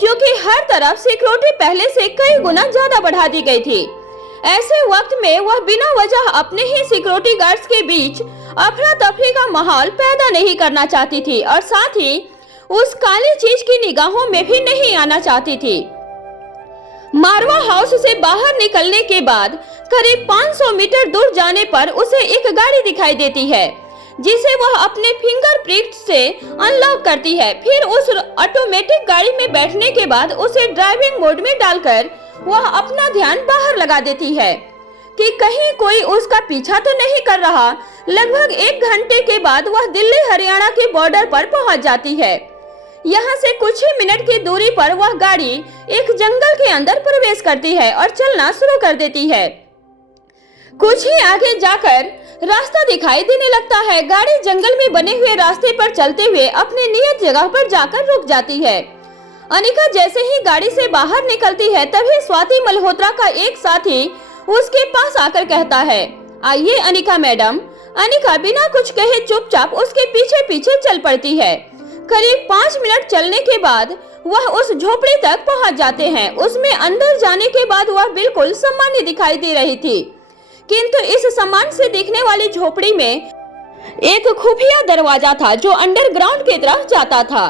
क्योंकि हर तरफ सिक्योरिटी पहले से कई गुना ज्यादा बढ़ा दी गई थी। ऐसे वक्त में वह बिना वजह अपने ही सिक्योरिटी गार्ड्स के बीच अफरा तफरी का माहौल पैदा नहीं करना चाहती थी और साथ ही उस काली चीज की निगाहों में भी नहीं आना चाहती थी। मारवा हाउस से बाहर निकलने के बाद करीब 500 मीटर दूर जाने पर उसे एक गाड़ी दिखाई देती है, जिसे वह अपने फिंगरप्रिंट से अनलॉक करती है। फिर उस ऑटोमेटिक गाड़ी में बैठने के बाद उसे ड्राइविंग मोड में डालकर वह अपना ध्यान बाहर लगा देती है कि कहीं कोई उसका पीछा तो नहीं कर रहा। लगभग 1 घंटे के बाद वह दिल्ली हरियाणा के बॉर्डर पर पहुंच जाती है। यहाँ से कुछ ही मिनट की दूरी पर वह गाड़ी एक जंगल के अंदर प्रवेश करती है और चलना शुरू कर देती है। कुछ ही आगे जाकर रास्ता दिखाई देने लगता है। गाड़ी जंगल में बने हुए रास्ते पर चलते हुए अपने नियत जगह पर जाकर रुक जाती है। अनिका जैसे ही गाड़ी से बाहर निकलती है तभी स्वाति मल्होत्रा का एक साथी उसके पास आकर कहता है, आइए अनिका मैडम। अनिका बिना कुछ कहे चुपचाप उसके पीछे पीछे चल पड़ती है। करीब 5 मिनट चलने के बाद वह उस झोपड़ी तक पहुंच जाते हैं। उसमें अंदर जाने के बाद वह बिल्कुल सामान्य दिखाई दे रही थी, किंतु इस समान से दिखने वाली झोपड़ी में एक खुफिया दरवाजा था जो अंडरग्राउंड की तरफ जाता था।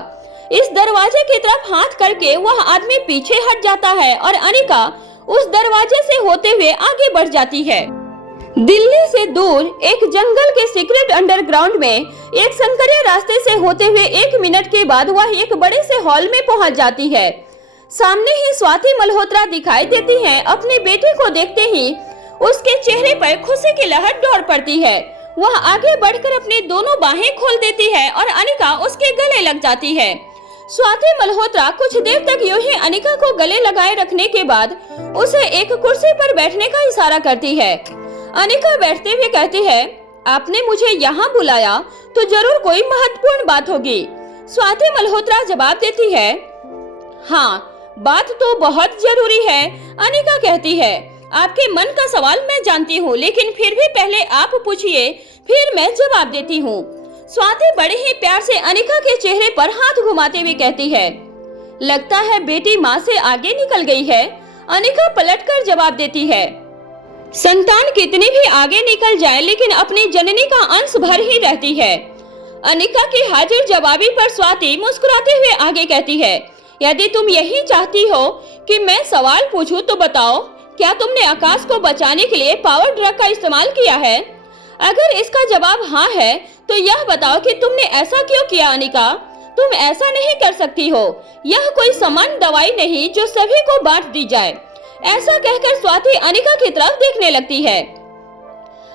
इस दरवाजे की तरफ हाथ करके वह आदमी पीछे हट जाता है और अनिका उस दरवाजे से होते हुए आगे बढ़ जाती है। दिल्ली से दूर एक जंगल के सीक्रेट अंडरग्राउंड में एक संकरे रास्ते से होते हुए 1 मिनट के बाद वह एक बड़े से हॉल में पहुंच जाती है। सामने ही स्वाति मल्होत्रा दिखाई देती हैं। अपने बेटे को देखते ही उसके चेहरे पर खुशी की लहर दौड़ पड़ती है। वह आगे बढ़कर अपनी दोनों बाहें खोल देती है और अनिका उसके गले लग जाती है। स्वाति मल्होत्रा कुछ देर तक यूं ही अनिका को गले लगाए रखने के बाद उसे एक कुर्सी पर बैठने का इशारा करती है। अनिका बैठते हुए कहती है, आपने मुझे यहाँ बुलाया तो जरूर कोई महत्वपूर्ण बात होगी। स्वाति मल्होत्रा जवाब देती है, हाँ बात तो बहुत जरूरी है। अनिका कहती है, आपके मन का सवाल मैं जानती हूँ, लेकिन फिर भी पहले आप पूछिए, फिर मैं जवाब देती हूँ। स्वाति बड़े ही प्यार से अनिका के चेहरे पर हाथ घुमाते हुए कहती है, लगता है बेटी माँ से आगे निकल गई है। अनिका पलटकर जवाब देती है, संतान कितनी भी आगे निकल जाए लेकिन अपनी जननी का अंश भर ही रहती है। अनिका की हाजिर जवाबी पर स्वाति मुस्कुराते हुए आगे कहती है, यदि तुम यही चाहती हो कि मैं सवाल पूछूं तो बताओ, क्या तुमने आकाश को बचाने के लिए पावर ड्रग का इस्तेमाल किया है? अगर इसका जवाब हाँ है तो यह बताओ कि तुमने ऐसा क्यों किया। अनिका, तुम ऐसा नहीं कर सकती हो। यह कोई सामान्य दवाई नहीं जो सभी को बांट दी जाए। ऐसा कहकर स्वाति अनिका की तरफ देखने लगती है।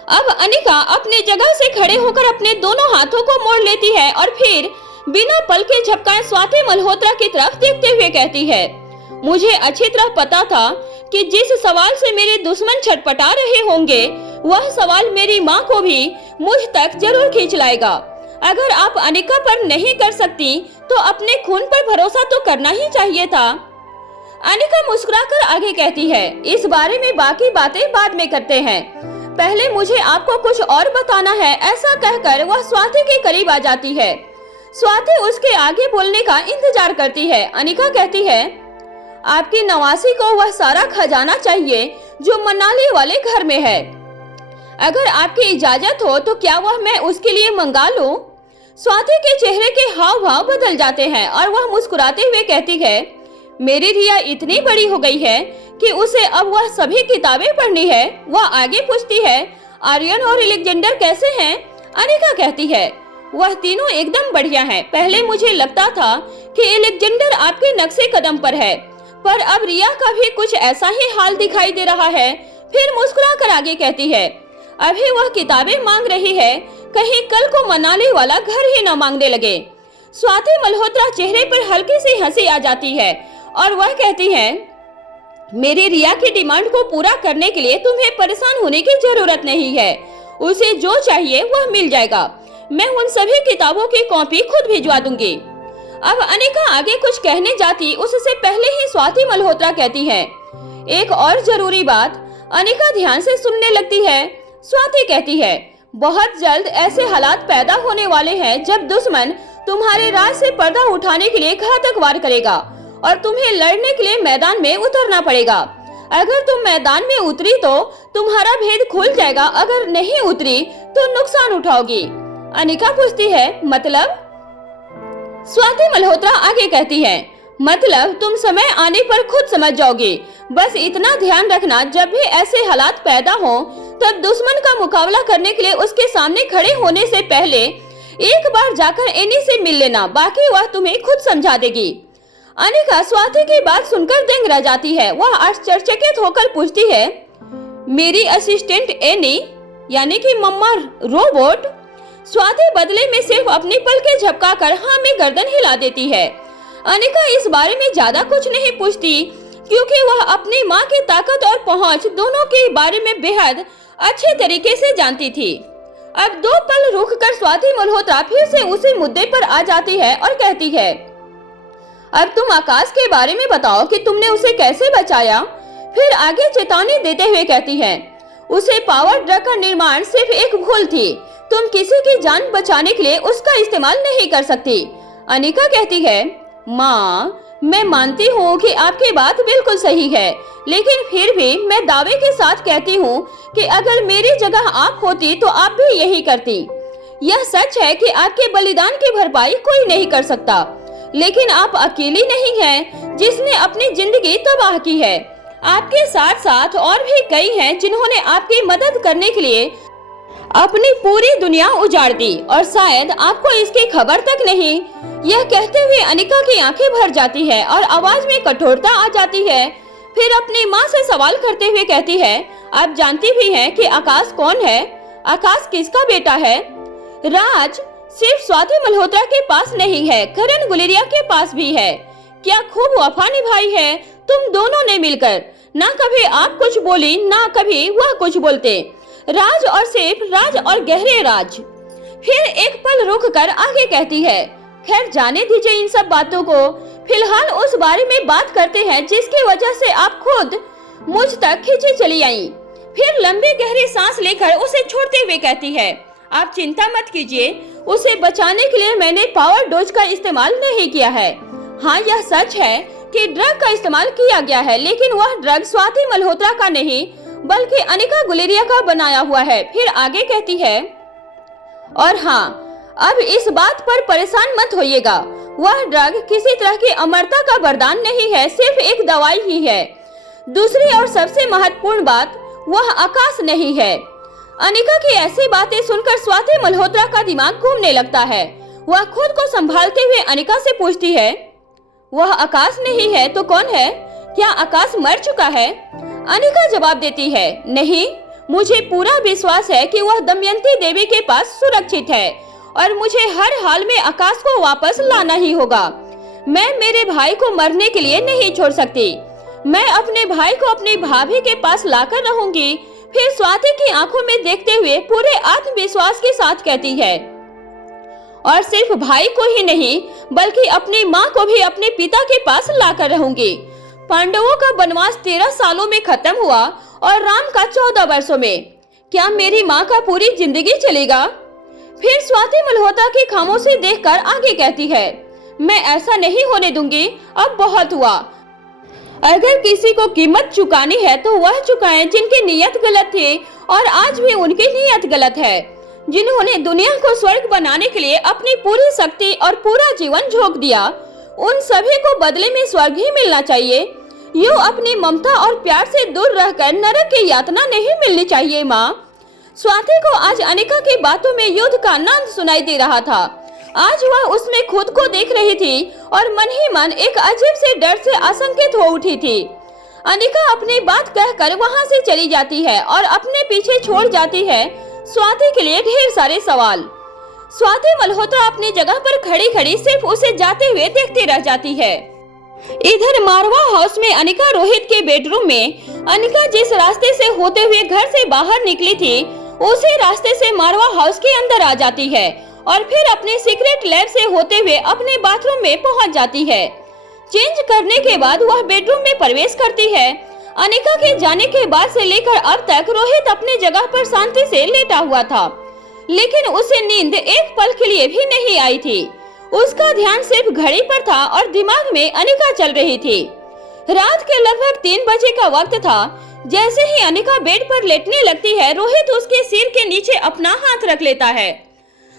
अब अनिका अपनी जगह से खड़े होकर अपने दोनों हाथों को मोड़ लेती है और फिर बिना पल के झपकाए स्वाति मल्होत्रा की तरफ देखते हुए कहती है, मुझे अच्छी तरह पता था कि जिस सवाल से मेरे दुश्मन छटपटा रहे होंगे वह सवाल मेरी माँ को भी मुझ तक जरूर खींच लाएगा। अगर आप अनिका पर नहीं कर सकती तो अपने खून पर भरोसा तो करना ही चाहिए था। अनिका मुस्कुराकर आगे कहती है, इस बारे में बाकी बातें बाद में करते हैं, पहले मुझे आपको कुछ और बताना है। ऐसा कहकर वह स्वाति के करीब आ जाती है। स्वाति उसके आगे बोलने का इंतजार करती है। अनिका कहती है, आपकी नवासी को वह सारा खजाना चाहिए जो मनाली वाले घर में है। अगर आपकी इजाजत हो तो क्या वह मैं उसके लिए मंगा लूं? स्वाति के चेहरे के हाव भाव बदल जाते हैं और वह मुस्कुराते हुए कहती है, मेरी रिया इतनी बड़ी हो गई है कि उसे अब वह सभी किताबें पढ़नी है। वह आगे पूछती है, आर्यन और अलेक्जेंडर कैसे हैं? अनिका कहती है, वह तीनों एकदम बढ़िया हैं। पहले मुझे लगता था कि अलेक्जेंडर आपके नक्शे कदम पर है, पर अब रिया का भी कुछ ऐसा ही हाल दिखाई दे रहा है। फिर मुस्कुराकर आगे कहती है, अभी वह किताबें मांग रही है, कहीं कल को मनाली वाला घर ही न मांगने लगे। स्वाति मल्होत्रा चेहरे पर हल्की सी हंसी आ जाती है और वह कहती है, मेरी रिया की डिमांड को पूरा करने के लिए तुम्हें परेशान होने की जरूरत नहीं है। उसे जो चाहिए वह मिल जाएगा। मैं उन सभी किताबों की कॉपी खुद भिजवा दूंगी। अब अनिका आगे कुछ कहने जाती उससे पहले ही स्वाति मल्होत्रा कहती है, एक और जरूरी बात। अनिका ध्यान से सुनने लगती है। स्वाति कहती है, बहुत जल्द ऐसे हालात पैदा होने वाले हैं जब दुश्मन तुम्हारे राज से पर्दा उठाने के लिए घातक वार करेगा और तुम्हें लड़ने के लिए मैदान में उतरना पड़ेगा। अगर तुम मैदान में उतरी तो तुम्हारा भेद खुल जाएगा, अगर नहीं उतरी तो नुकसान उठाओगी। अनिका पूछती है, मतलब? स्वाति मल्होत्रा आगे कहती है, मतलब तुम समय आने पर खुद समझ जाओगी। बस इतना ध्यान रखना, जब भी ऐसे हालात पैदा हो तब दुश्मन का मुकाबला करने के लिए उसके सामने खड़े होने से पहले एक बार जाकर एनी से मिल लेना, बाकी वह तुम्हें खुद समझा देगी। अनिका स्वाति की बात सुनकर दंग रह जाती है। वह आश्चर्यचकित होकर पूछती है, मेरी असिस्टेंट एनी यानी कि मम्मा रोबोट? स्वाति बदले में सिर्फ अपनी पलकें झपकाकर हाँ में गर्दन हिला देती है। अनिका इस बारे में ज्यादा कुछ नहीं पूछती क्योंकि वह अपनी माँ की ताकत और पहुँच दोनों के बारे में बेहद अच्छे तरीके से जानती थी। अब 2 पल रुककर स्वाति मल्होत्रा फिर से उसी मुद्दे पर आ जाती है और कहती है, अब तुम आकाश के बारे में बताओ कि तुमने उसे कैसे बचाया। फिर आगे चेतावनी देते हुए कहती है, उसे पावर ड्रग का निर्माण सिर्फ एक भूल थी, तुम किसी की जान बचाने के लिए उसका इस्तेमाल नहीं कर सकती। अनिका कहती है, माँ मैं मानती हूँ कि आपकी बात बिल्कुल सही है, लेकिन फिर भी मैं दावे के साथ कहती हूँ कि अगर मेरी जगह आप होती तो आप भी यही करती। यह सच है कि आपके बलिदान की भरपाई कोई नहीं कर सकता, लेकिन आप अकेली नहीं हैं जिसने अपनी जिंदगी तबाह की है। आपके साथ साथ और भी कई हैं जिन्होंने आपकी मदद करने के लिए अपनी पूरी दुनिया उजाड़ दी और शायद आपको इसकी खबर तक नहीं। यह कहते हुए अनिका की आंखें भर जाती है और आवाज में कठोरता आ जाती है। फिर अपनी माँ से सवाल करते हुए कहती है, आप जानती भी हैं कि आकाश कौन है? आकाश किसका बेटा है? राज सिर्फ स्वाति मल्होत्रा के पास नहीं है, करण गुलेरिया के पास भी है। क्या खूब वफा निभाई है तुम दोनों ने मिलकर। ना कभी आप कुछ बोली, ना कभी वह कुछ बोलते। राज और सिर्फ राज और गहरे राज। फिर एक पल रुक कर आगे कहती है, खैर जाने दीजिए इन सब बातों को, फिलहाल उस बारे में बात करते हैं जिसकी वजह से आप खुद मुझ तक खींची चली आई। फिर लंबी गहरी सांस लेकर उसे छोड़ते हुए कहती है, आप चिंता मत कीजिए, उसे बचाने के लिए मैंने पावर डोज का इस्तेमाल नहीं किया है। हाँ यह सच है कि ड्रग का इस्तेमाल किया गया है, लेकिन वह ड्रग स्वाति मल्होत्रा का नहीं बल्कि अनिका गुलेरिया का बनाया हुआ है। फिर आगे कहती है, और हाँ अब इस बात पर परेशान मत होइएगा, वह ड्रग किसी तरह की अमरता का वरदान नहीं है, सिर्फ एक दवाई ही है। दूसरी और सबसे महत्वपूर्ण बात, वह आकाश नहीं है। अनिका की ऐसी बातें सुनकर स्वाति मल्होत्रा का दिमाग घूमने लगता है। वह खुद को संभालते हुए अनिका से पूछती है, वह आकाश नहीं है तो कौन है? क्या आकाश मर चुका है? अनिका जवाब देती है, नहीं, मुझे पूरा विश्वास है कि वह दमयंती देवी के पास सुरक्षित है और मुझे हर हाल में आकाश को वापस लाना ही होगा। मैं मेरे भाई को मरने के लिए नहीं छोड़ सकती। मैं अपने भाई को अपनी भाभी के पास लाकर रहूंगी। फिर स्वाति की आंखों में देखते हुए पूरे आत्मविश्वास के साथ कहती है, और सिर्फ भाई को ही नहीं बल्कि अपनी माँ को भी अपने पिता के पास लाकर रहूंगी। पांडवों का वनवास 13 सालों में खत्म हुआ और राम का 14 वर्षों में। क्या मेरी माँ का पूरी जिंदगी चलेगा? फिर स्वाति मल्होत्रा की खामोशी देखकर आगे कहती है, मैं ऐसा नहीं होने दूंगी, अब बहुत हुआ। अगर किसी को कीमत चुकानी है तो वह चुकाएं जिनकी नीयत गलत थी और आज भी उनकी नीयत गलत है, जिन्होंने दुनिया को स्वर्ग बनाने के लिए अपनी पूरी शक्ति और पूरा जीवन झोंक दिया। उन सभी को बदले में स्वर्ग ही मिलना चाहिए। यूं अपनी ममता और प्यार से दूर रहकर नरक की यातना नहीं मिलनी चाहिए। माँ स्वाति को आज अनिका की बातों में युद्ध का नाद सुनाई दे रहा था। आज वह उसमें खुद को देख रही थी और मन ही मन एक अजीब से डर से आशंकित हो उठी थी। अनिका अपनी बात कहकर वहां से चली जाती है और अपने पीछे छोड़ जाती है स्वाति के लिए ढेर सारे सवाल। स्वाति मल्होत्रा अपनी जगह पर खड़ी खड़ी सिर्फ उसे जाते हुए देखती रह जाती है। इधर मारवा हाउस में अनिका रोहित के बेडरूम में अनिका जिस रास्ते से होते हुए घर से बाहर निकली थी उसी रास्ते से मारवा हाउस के अंदर आ जाती है और फिर अपने सीक्रेट लैब से होते हुए अपने बाथरूम में पहुंच जाती है। चेंज करने के बाद वह बेडरूम में प्रवेश करती है। अनिका के जाने के बाद से लेकर अब तक रोहित अपनी जगह पर शांति से लेटा हुआ था, लेकिन उसे नींद एक पल के लिए भी नहीं आई थी। उसका ध्यान सिर्फ घड़ी पर था और दिमाग में अनिका चल रही थी। रात के लगभग 3 बजे का वक्त था। जैसे ही अनिका बेड पर लेटने लगती है रोहित उसके सिर के नीचे अपना हाथ रख लेता है।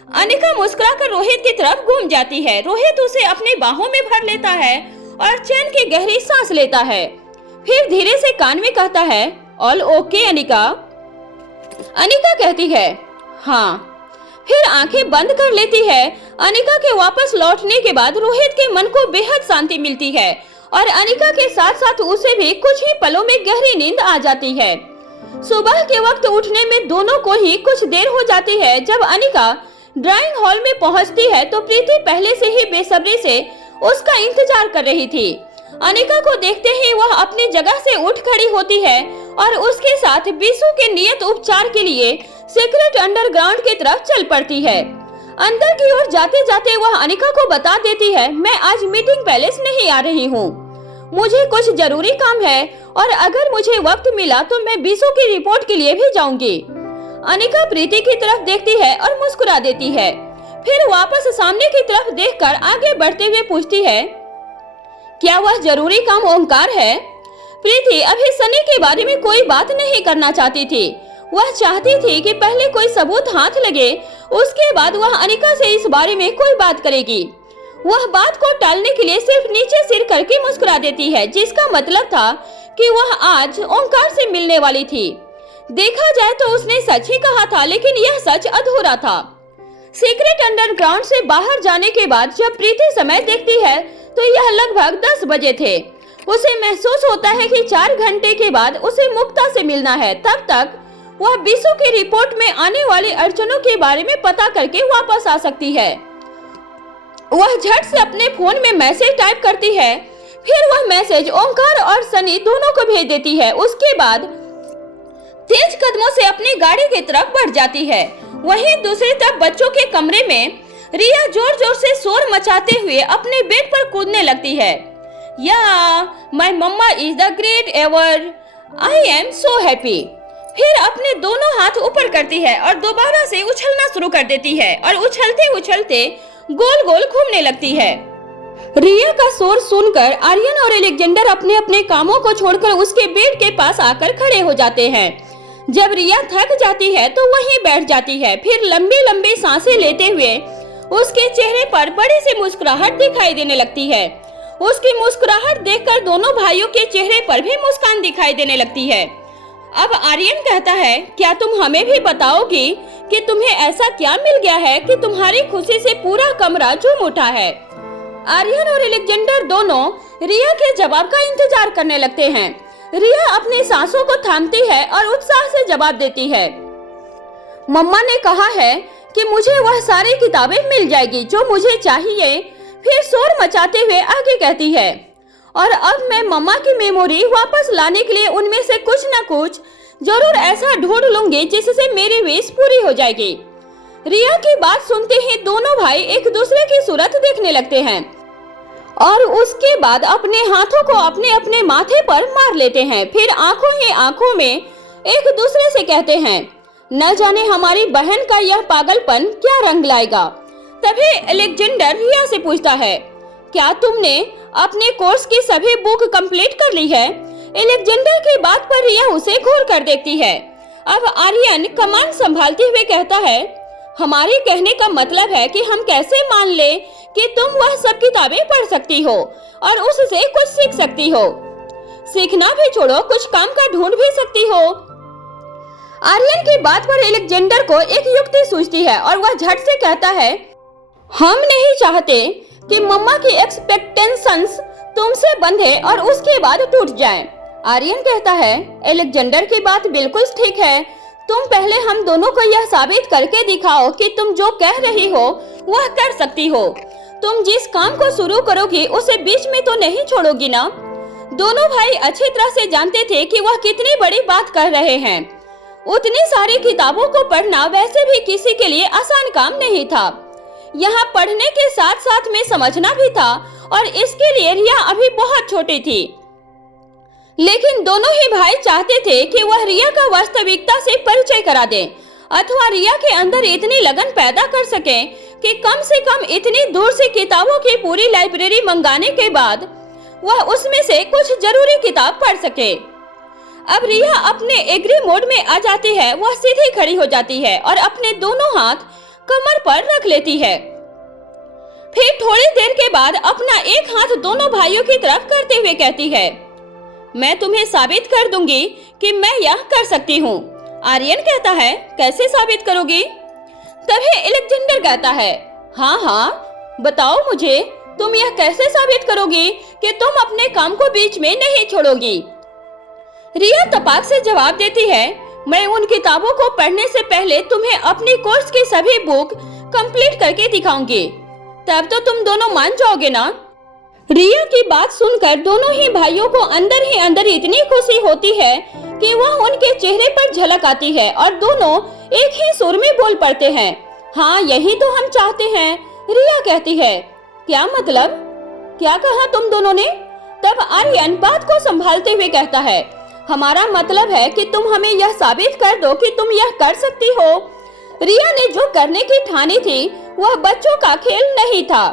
अनिका मुस्कुराकर रोहित की तरफ घूम जाती है। रोहित उसे अपनी बाहों में भर लेता है और चैन की गहरी सांस लेता है। फिर धीरे से कान में कहता है, ऑल ओके अनिका? अनिका कहती है, हाँ। फिर आंखें बंद कर लेती है। अनिका के वापस लौटने के बाद रोहित के मन को बेहद शांति मिलती है और अनिका के साथ साथ उसे भी कुछ ही पलों में गहरी नींद आ जाती है। सुबह के वक्त उठने में दोनों को ही कुछ देर हो जाती है। जब अनिका ड्राइंग हॉल में पहुंचती है तो प्रीति पहले से ही बेसब्री से उसका इंतजार कर रही थी। अनिका को देखते ही वह अपनी जगह से उठ खड़ी होती है और उसके साथ बीसू के नियत उपचार के लिए सीक्रेट अंडरग्राउंड की तरफ चल पड़ती है। अंदर की ओर जाते जाते वह अनिका को बता देती है, मैं आज मीटिंग पैलेस नहीं आ रही हूँ, मुझे कुछ जरूरी काम है और अगर मुझे वक्त मिला तो मैं बीसू की रिपोर्ट के लिए भी जाऊंगी। अनिका प्रीति की तरफ देखती है और मुस्कुरा देती है, फिर वापस सामने की तरफ देखकर आगे बढ़ते हुए पूछती है, क्या वह जरूरी काम ओंकार है? प्रीति अभी सनी के बारे में कोई बात नहीं करना चाहती थी। वह चाहती थी कि पहले कोई सबूत हाथ लगे, उसके बाद वह अनिका से इस बारे में कोई बात करेगी। वह बात को टालने के लिए सिर्फ नीचे सिर करके मुस्कुरा देती है, जिसका मतलब था कि वह आज ओंकार से मिलने वाली थी। देखा जाए तो उसने सच ही कहा था, लेकिन यह सच अधूरा था। सीक्रेट अंडरग्राउंड से बाहर जाने के बाद जब प्रीति समय देखती है तो यह लगभग 10 बजे थे। उसे महसूस होता है कि 4 घंटे के बाद उसे मुक्ता से मिलना है। तब तक वह बीसू की रिपोर्ट में आने वाली अड़चनों के बारे में पता करके वापस आ सकती है। वह झट से अपने फोन में मैसेज टाइप करती है, फिर वह मैसेज ओंकार और सनी दोनों को भेज देती है। उसके बाद तेज कदमों से अपनी गाड़ी की तरफ बढ़ जाती है। वहीं दूसरी तरफ बच्चों के कमरे में रिया जोर जोर से शोर मचाते हुए अपने बेड पर कूदने लगती है। या my mama is the great ever, I am so happy. फिर अपने दोनों हाथ ऊपर करती है और दोबारा से उछलना शुरू कर देती है और उछलते उछलते गोल गोल घूमने लगती है। रिया का शोर सुनकर आर्यन और एलेक्जेंडर अपने अपने कामों को छोड़कर उसके बेड के पास आकर खड़े हो जाते हैं। जब रिया थक जाती है तो वहीं बैठ जाती है, फिर लंबी लंबी सांसें लेते हुए उसके चेहरे पर बड़ी सी मुस्कुराहट दिखाई देने लगती है। उसकी मुस्कुराहट देखकर दोनों भाइयों के चेहरे पर भी मुस्कान दिखाई देने लगती है। अब आर्यन कहता है, क्या तुम हमें भी बताओगी कि तुम्हें ऐसा क्या मिल गया है कि तुम्हारी खुशी से पूरा कमरा झूम उठा है? आर्यन और एलेक्जेंडर दोनों रिया के जवाब का इंतजार करने लगते हैं। रिया अपनी सांसों को थामती है और उत्साह से जवाब देती है, मम्मा ने कहा है कि मुझे वह सारी किताबें मिल जाएगी जो मुझे चाहिए। फिर शोर मचाते हुए आगे कहती है, और अब मैं मम्मा की मेमोरी वापस लाने के लिए उनमें से कुछ न कुछ जरूर ऐसा ढूंढ लूंगी जिससे मेरी विश पूरी हो जाएगी। रिया की बात सुनते ही दोनों भाई एक दूसरे की सूरत देखने लगते हैं और उसके बाद अपने हाथों को अपने अपने माथे पर मार लेते हैं। फिर आंखों ही आंखों में एक दूसरे से कहते हैं, न जाने हमारी बहन का यह पागलपन क्या रंग लाएगा। तभी एलेक्जेंडर रिया से पूछता है, क्या तुमने अपने कोर्स की सभी बुक कंप्लीट कर ली है? एलेक्जेंडर की बात पर रिया उसे घूर कर देखती है। अब आर्यन कमान संभालते हुए कहता है, हमारे कहने का मतलब है कि हम कैसे मान ले कि तुम वह सब किताबें पढ़ सकती हो और उससे कुछ सीख सकती हो। सीखना भी छोड़ो, कुछ काम का ढूंढ भी सकती हो। आर्यन की बात पर एलेक्जेंडर को एक युक्ति सूझती है और वह झट से कहता है, हम नहीं चाहते कि मम्मा की एक्सपेक्टेशंस तुमसे बंधे और उसके बाद टूट जाएं। आर्यन कहता है, एलेक्जेंडर की बात बिल्कुल ठीक है, तुम पहले हम दोनों को यह साबित करके दिखाओ कि तुम जो कह रही हो वह कर सकती हो। तुम जिस काम को शुरू करोगी उसे बीच में तो नहीं छोड़ोगी ना? दोनों भाई अच्छी तरह से जानते थे कि वह कितनी बड़ी बात कर रहे हैं। उतनी सारी किताबों को पढ़ना वैसे भी किसी के लिए आसान काम नहीं था। यहाँ पढ़ने के साथ साथ में समझना भी था और इसके लिए रिया अभी बहुत छोटी थी। लेकिन दोनों ही भाई चाहते थे कि वह रिया का वास्तविकता से परिचय करा दे अथवा रिया के अंदर इतनी लगन पैदा कर सके कि कम से कम इतनी दूर से किताबों की पूरी लाइब्रेरी मंगाने के बाद वह उसमें से कुछ जरूरी किताब पढ़ सके। अब रिया अपने एग्री मोड में आ जाती है। वह सीधी खड़ी हो जाती है और अपने दोनों हाथ कमर पर रख लेती है। फिर थोड़ी देर के बाद अपना एक हाथ दोनों भाइयों की तरफ करते हुए कहती है, मैं तुम्हें साबित कर दूंगी कि मैं यह कर सकती हूँ। आर्यन कहता है, कैसे साबित करोगी? तभी एलेक्जेंडर कहता है, हाँ बताओ मुझे, तुम यह कैसे साबित करोगी कि तुम अपने काम को बीच में नहीं छोड़ोगी? रिया तपाक से जवाब देती है, मैं उन किताबों को पढ़ने से पहले तुम्हें अपनी कोर्स की सभी बुक कंप्लीट करके दिखाऊंगी, तब तो तुम दोनों मान जाओगे ना? रिया की बात सुनकर दोनों ही भाइयों को अंदर ही अंदर इतनी खुशी होती है कि वह उनके चेहरे पर झलक आती है और दोनों एक ही सुर में बोल पड़ते हैं। हाँ, यही तो हम चाहते हैं, रिया कहती है। क्या मतलब? क्या कहा तुम दोनों ने? तब आर्यन बात को संभालते हुए कहता है, हमारा मतलब है कि तुम हमें यह साबित कर दो कि तुम यह कर सकती हो। रिया ने जो करने की ठानी थी वह बच्चों का खेल नहीं था।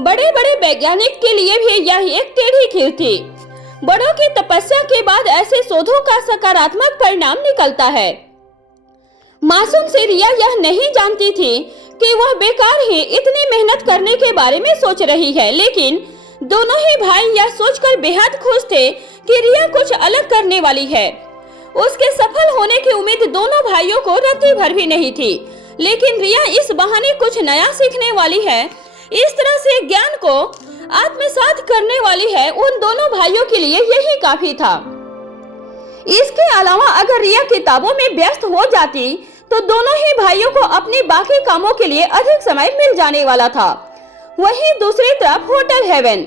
बड़े बड़े वैज्ञानिक के लिए भी यह एक टेढ़ी खीर थी। बड़ों की तपस्या के बाद ऐसे शोधों का सकारात्मक परिणाम निकलता है। मासूम सी रिया यह नहीं जानती थी कि वह बेकार ही इतनी मेहनत करने के बारे में सोच रही है, लेकिन दोनों ही भाई यह सोचकर बेहद खुश थे कि रिया कुछ अलग करने वाली है। उसके सफल होने की उम्मीद दोनों भाइयों को रत्ती भर भी नहीं थी, लेकिन रिया इस बहाने कुछ नया सीखने वाली है, इस तरह से ज्ञान को आत्मसात करने वाली है। उन दोनों भाइयों के लिए यही काफी था। इसके अलावा अगर रिया किताबों में व्यस्त हो जाती तो दोनों ही भाइयों को अपने बाकी कामों के लिए अधिक समय मिल जाने वाला था। वहीं दूसरी तरफ होटल हेवन।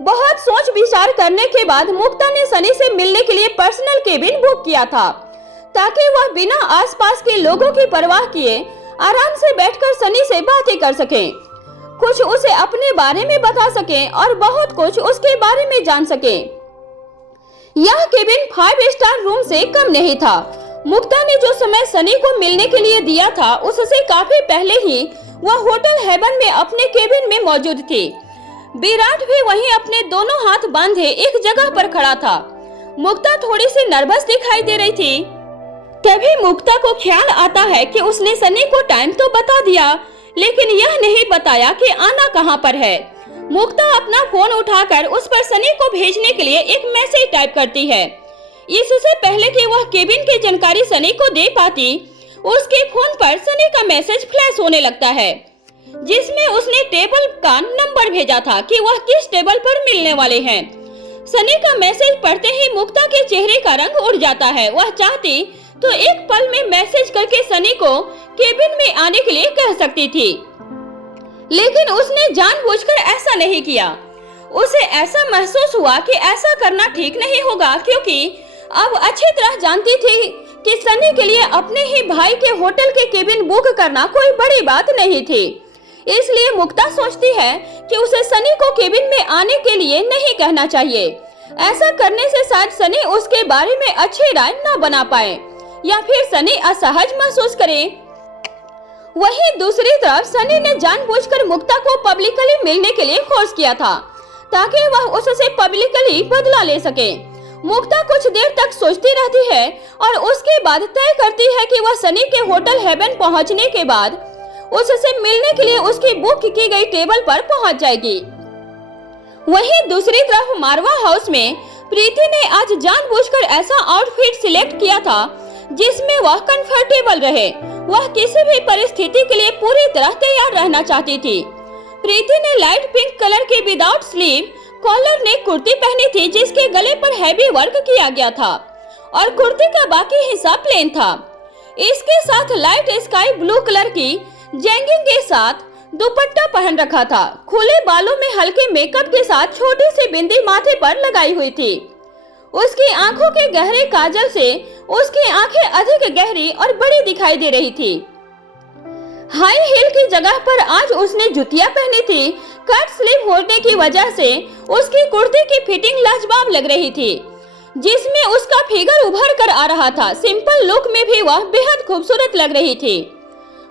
बहुत सोच विचार करने के बाद मुक्ता ने सनी से मिलने के लिए पर्सनल केबिन बुक किया था, ताकि वह बिना आसपास के लोगों की परवाह किए आराम से बैठकर सनी से बातें कर सकें, कुछ उसे अपने बारे में बता सकें और बहुत कुछ उसके बारे में जान सकें। यह केबिन 5 स्टार रूम से कम नहीं था। मुक्ता ने जो समय सनी को मिलने के लिए दिया था उससे काफी पहले ही वह होटल हेवन में अपने केबिन में मौजूद थी। विराट भी वहीं अपने दोनों हाथ बांधे एक जगह पर खड़ा था। मुक्ता थोड़ी सी नर्वस दिखाई दे रही थी। तभी मुक्ता को ख्याल आता है कि उसने सनी को टाइम तो बता दिया, लेकिन यह नहीं बताया कि आना कहां पर है। मुक्ता अपना फोन उठाकर उस पर सनी को भेजने के लिए एक मैसेज टाइप करती है। इससे पहले कि वह केबिन की जानकारी सनी को दे पाती, उसके फोन पर सनी का मैसेज फ्लैश होने लगता है, जिसमें उसने टेबल का नंबर भेजा था कि वह किस टेबल पर मिलने वाले हैं। सनी का मैसेज पढ़ते ही मुक्ता के चेहरे का रंग उड़ जाता है। वह चाहती तो एक पल में मैसेज करके सनी को केबिन में आने के लिए कह सकती थी, लेकिन उसने जानबूझकर ऐसा नहीं किया। उसे ऐसा महसूस हुआ कि ऐसा करना ठीक नहीं होगा, क्योंकि अब अच्छी तरह जानती थी कि सनी के लिए अपने ही भाई के होटल के केबिन बुक करना कोई बड़ी बात नहीं थी। इसलिए मुक्ता सोचती है कि उसे सनी को केबिन में आने के लिए नहीं कहना चाहिए। ऐसा करने से शायद सनी उसके बारे में अच्छी राय न बना पाए या फिर सनी असहज महसूस करे। वहीं दूसरी तरफ सनी ने जानबूझकर मुक्ता को पब्लिकली मिलने के लिए फोर्स किया था, ताकि वह उससे पब्लिकली बदला ले सके। मुक्ता कुछ देर तक सोचती रहती है और उसके बाद तय करती है कि वह सनी के होटल हेवन पहुंचने के बाद उससे मिलने के लिए उसकी बुक की गई टेबल पर पहुंच जाएगी। वहीं दूसरी तरफ मारवा हाउस में प्रीति ने आज जानबूझकर ऐसा आउटफिट सिलेक्ट किया था जिसमें वह कंफर्टेबल रहे। वह किसी भी परिस्थिति के लिए पूरी तरह तैयार रहना चाहती थी। प्रीति ने लाइट पिंक कलर की without sleeve collar neck kurti पहनी थी, जिसके गले पर हैवी वर्क किया गया था और कुर्ती का बाकी हिस्सा प्लेन था। इसके साथ लाइट स्काई ब्लू कलर की जैगिंग के साथ दुपट्टा पहन रखा था। खुले बालों में हल्के मेकअप के साथ छोटी सी बिंदी माथे पर लगाई हुई थी। उसकी आंखों के गहरे काजल से उसकी आंखें अधिक गहरी और बड़ी दिखाई दे रही थी। हाई हील की जगह पर आज उसने जुतियां पहनी थी। कट स्लीव होने की वजह से उसकी कुर्ती की फिटिंग लाजवाब लग रही थी, जिसमें उसका फिगर उभर कर आ रहा था। सिंपल लुक में भी वह बेहद खूबसूरत लग रही थी।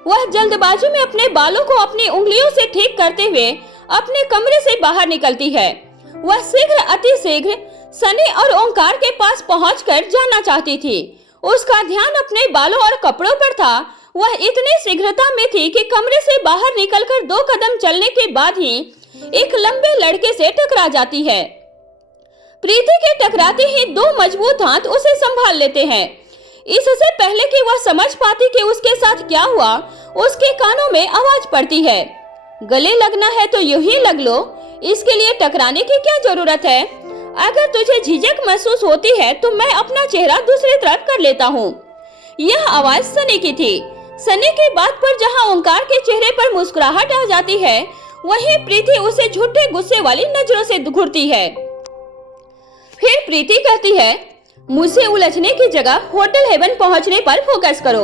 वह जल्दबाजी में अपने बालों को अपनी उंगलियों से ठीक करते हुए अपने कमरे से बाहर निकलती है। वह शीघ्र अति शीघ्र सनी और ओंकार के पास पहुंचकर जाना चाहती थी। उसका ध्यान अपने बालों और कपड़ों पर था। वह इतनी शीघ्रता में थी कि कमरे से बाहर निकलकर 2 कदम चलने के बाद ही एक लंबे लड़के से टकरा जाती है। प्रीति के टकराते ही 2 मजबूत हाथ उसे संभाल लेते हैं। इससे पहले कि वह समझ पाती कि उसके साथ क्या हुआ, उसके कानों में आवाज पड़ती है, गले लगना है तो यूं ही लग लो, इसके लिए टकराने की क्या जरूरत है? अगर तुझे झिझक महसूस होती है तो मैं अपना चेहरा दूसरी तरफ कर लेता हूँ। यह आवाज सनी की थी। सनी की बात पर जहाँ ओंकार के चेहरे पर मुस्कुराहट आ जाती है, वहीं प्रीति उसे झूठे गुस्से वाली नजरों से घूरती है। फिर प्रीति कहती है, मुझसे उलझने की जगह होटल हेवन पहुंचने पर फोकस करो।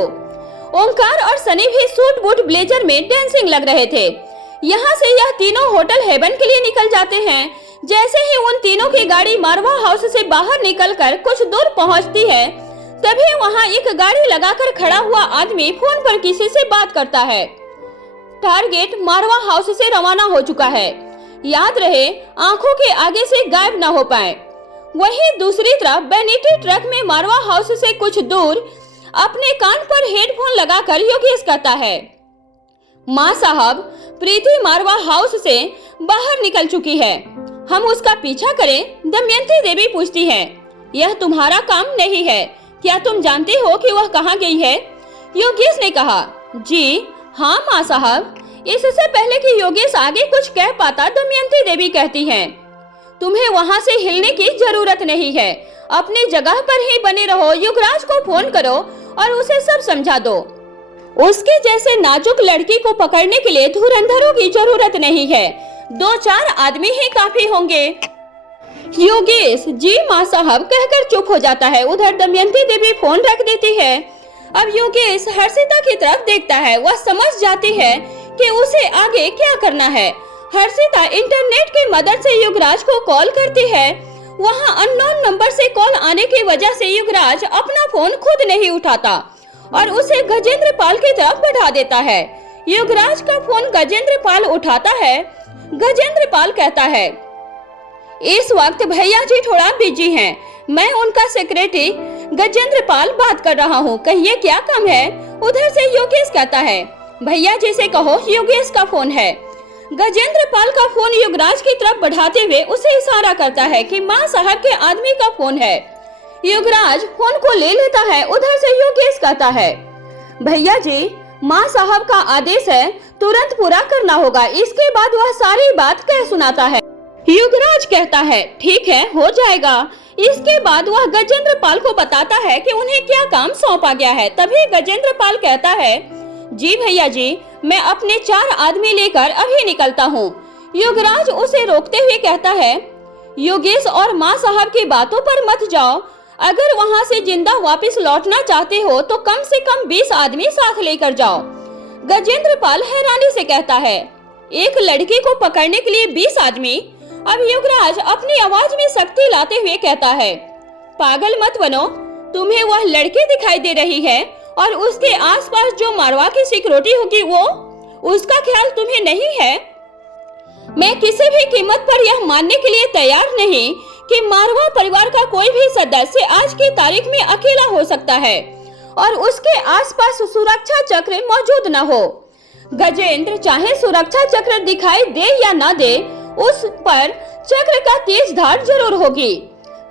ओंकार और सनी भी सूट बूट ब्लेजर में डांसिंग लग रहे थे। यहाँ से यह तीनों होटल हेवन के लिए निकल जाते हैं। जैसे ही उन तीनों की गाड़ी मारवा हाउस से बाहर निकलकर कुछ दूर पहुंचती है, तभी वहां एक गाड़ी लगाकर खड़ा हुआ आदमी फोन पर किसी से बात करता है। टारगेट मारवा हाउस से रवाना हो चुका है। याद रहे, आंखों के आगे से गायब न हो पाए। वहीं दूसरी तरफ बेनिटी ट्रक में मारवा हाउस से कुछ दूर अपने कान पर हेडफोन लगाकर योगेश कहता है, माँ साहब, प्रीति मारवा हाउस से बाहर निकल चुकी है, हम उसका पीछा करें? दमयंती देवी पूछती है। यह तुम्हारा काम नहीं है, क्या तुम जानते हो कि वह कहाँ गई है? योगेश ने कहा, जी हाँ माँ साहब। इससे पहले कि योगेश आगे कुछ कह पाता, दमयंती देवी कहती हैं, तुम्हें वहाँ से हिलने की जरूरत नहीं है, अपनी जगह पर ही बने रहो। युवराज को फोन करो और उसे सब समझा दो। उसके जैसे नाजुक लड़की को पकड़ने के लिए धुरंधरों की जरूरत नहीं है, 2-4 आदमी ही काफी होंगे। योगेश जी माँ साहब कहकर चुप हो जाता है। उधर दमयंती देवी फोन रख देती है। अब योगेश हर्षिता की तरफ देखता है। वह समझ जाती है कि उसे आगे क्या करना है। हर्षिता इंटरनेट की मदद से युवराज को कॉल करती है। वहां अननोन नंबर से कॉल आने की वजह से युवराज अपना फोन खुद नहीं उठाता और उसे गजेंद्र पाल की तरफ बढ़ा देता है। युवराज का फोन गजेंद्र पाल उठाता है। गजेंद्र पाल कहता है, इस वक्त भैया जी थोड़ा बिजी हैं, मैं उनका सेक्रेटरी गजेंद्र पाल बात कर रहा हूँ, कहिए क्या काम है? उधर से योगेश कहता है, भैया जी से कहो योगेश का फोन है। गजेंद्र पाल का फोन युवराज की तरफ बढ़ाते हुए उसे इशारा करता है कि माँ साहब के आदमी का फोन है। युवराज फोन को ले लेता है। उधर से योगेश कहता है, भैया जी, माँ साहब का आदेश है, तुरंत पूरा करना होगा। इसके बाद वह सारी बात कह सुनाता है। युवराज कहता है, ठीक है, हो जाएगा। इसके बाद वह गजेंद्र पाल को बताता है कि उन्हें क्या काम सौंपा गया है। तभी गजेंद्र पाल कहता है, जी भैया जी, मैं अपने 4 आदमी लेकर अभी निकलता हूँ। युवराज उसे रोकते हुए कहता है, योगेश और माँ साहब की बातों पर मत जाओ। अगर वहाँ से जिंदा वापस लौटना चाहते हो तो कम से कम 20 आदमी साथ लेकर जाओ। गजेंद्र पाल हैरानी से कहता है, एक लड़की को पकड़ने के लिए 20 आदमी? अब युवराज अपनी आवाज में सख्ती लाते हुए कहता है, पागल मत बनो, तुम्हें वह लड़की दिखाई दे रही है और उसके आसपास जो मारवा की सिक्योरिटी होगी उसका ख्याल तुम्हें नहीं है? मैं किसी भी कीमत पर यह मानने के लिए तैयार नहीं कि मारवा परिवार का कोई भी सदस्य आज की तारीख में अकेला हो सकता है और उसके आसपास सुरक्षा चक्र मौजूद न हो। गजेंद्र चाहे सुरक्षा चक्र दिखाई दे या न दे, उस पर चक्र का तेज धार जरूर होगी।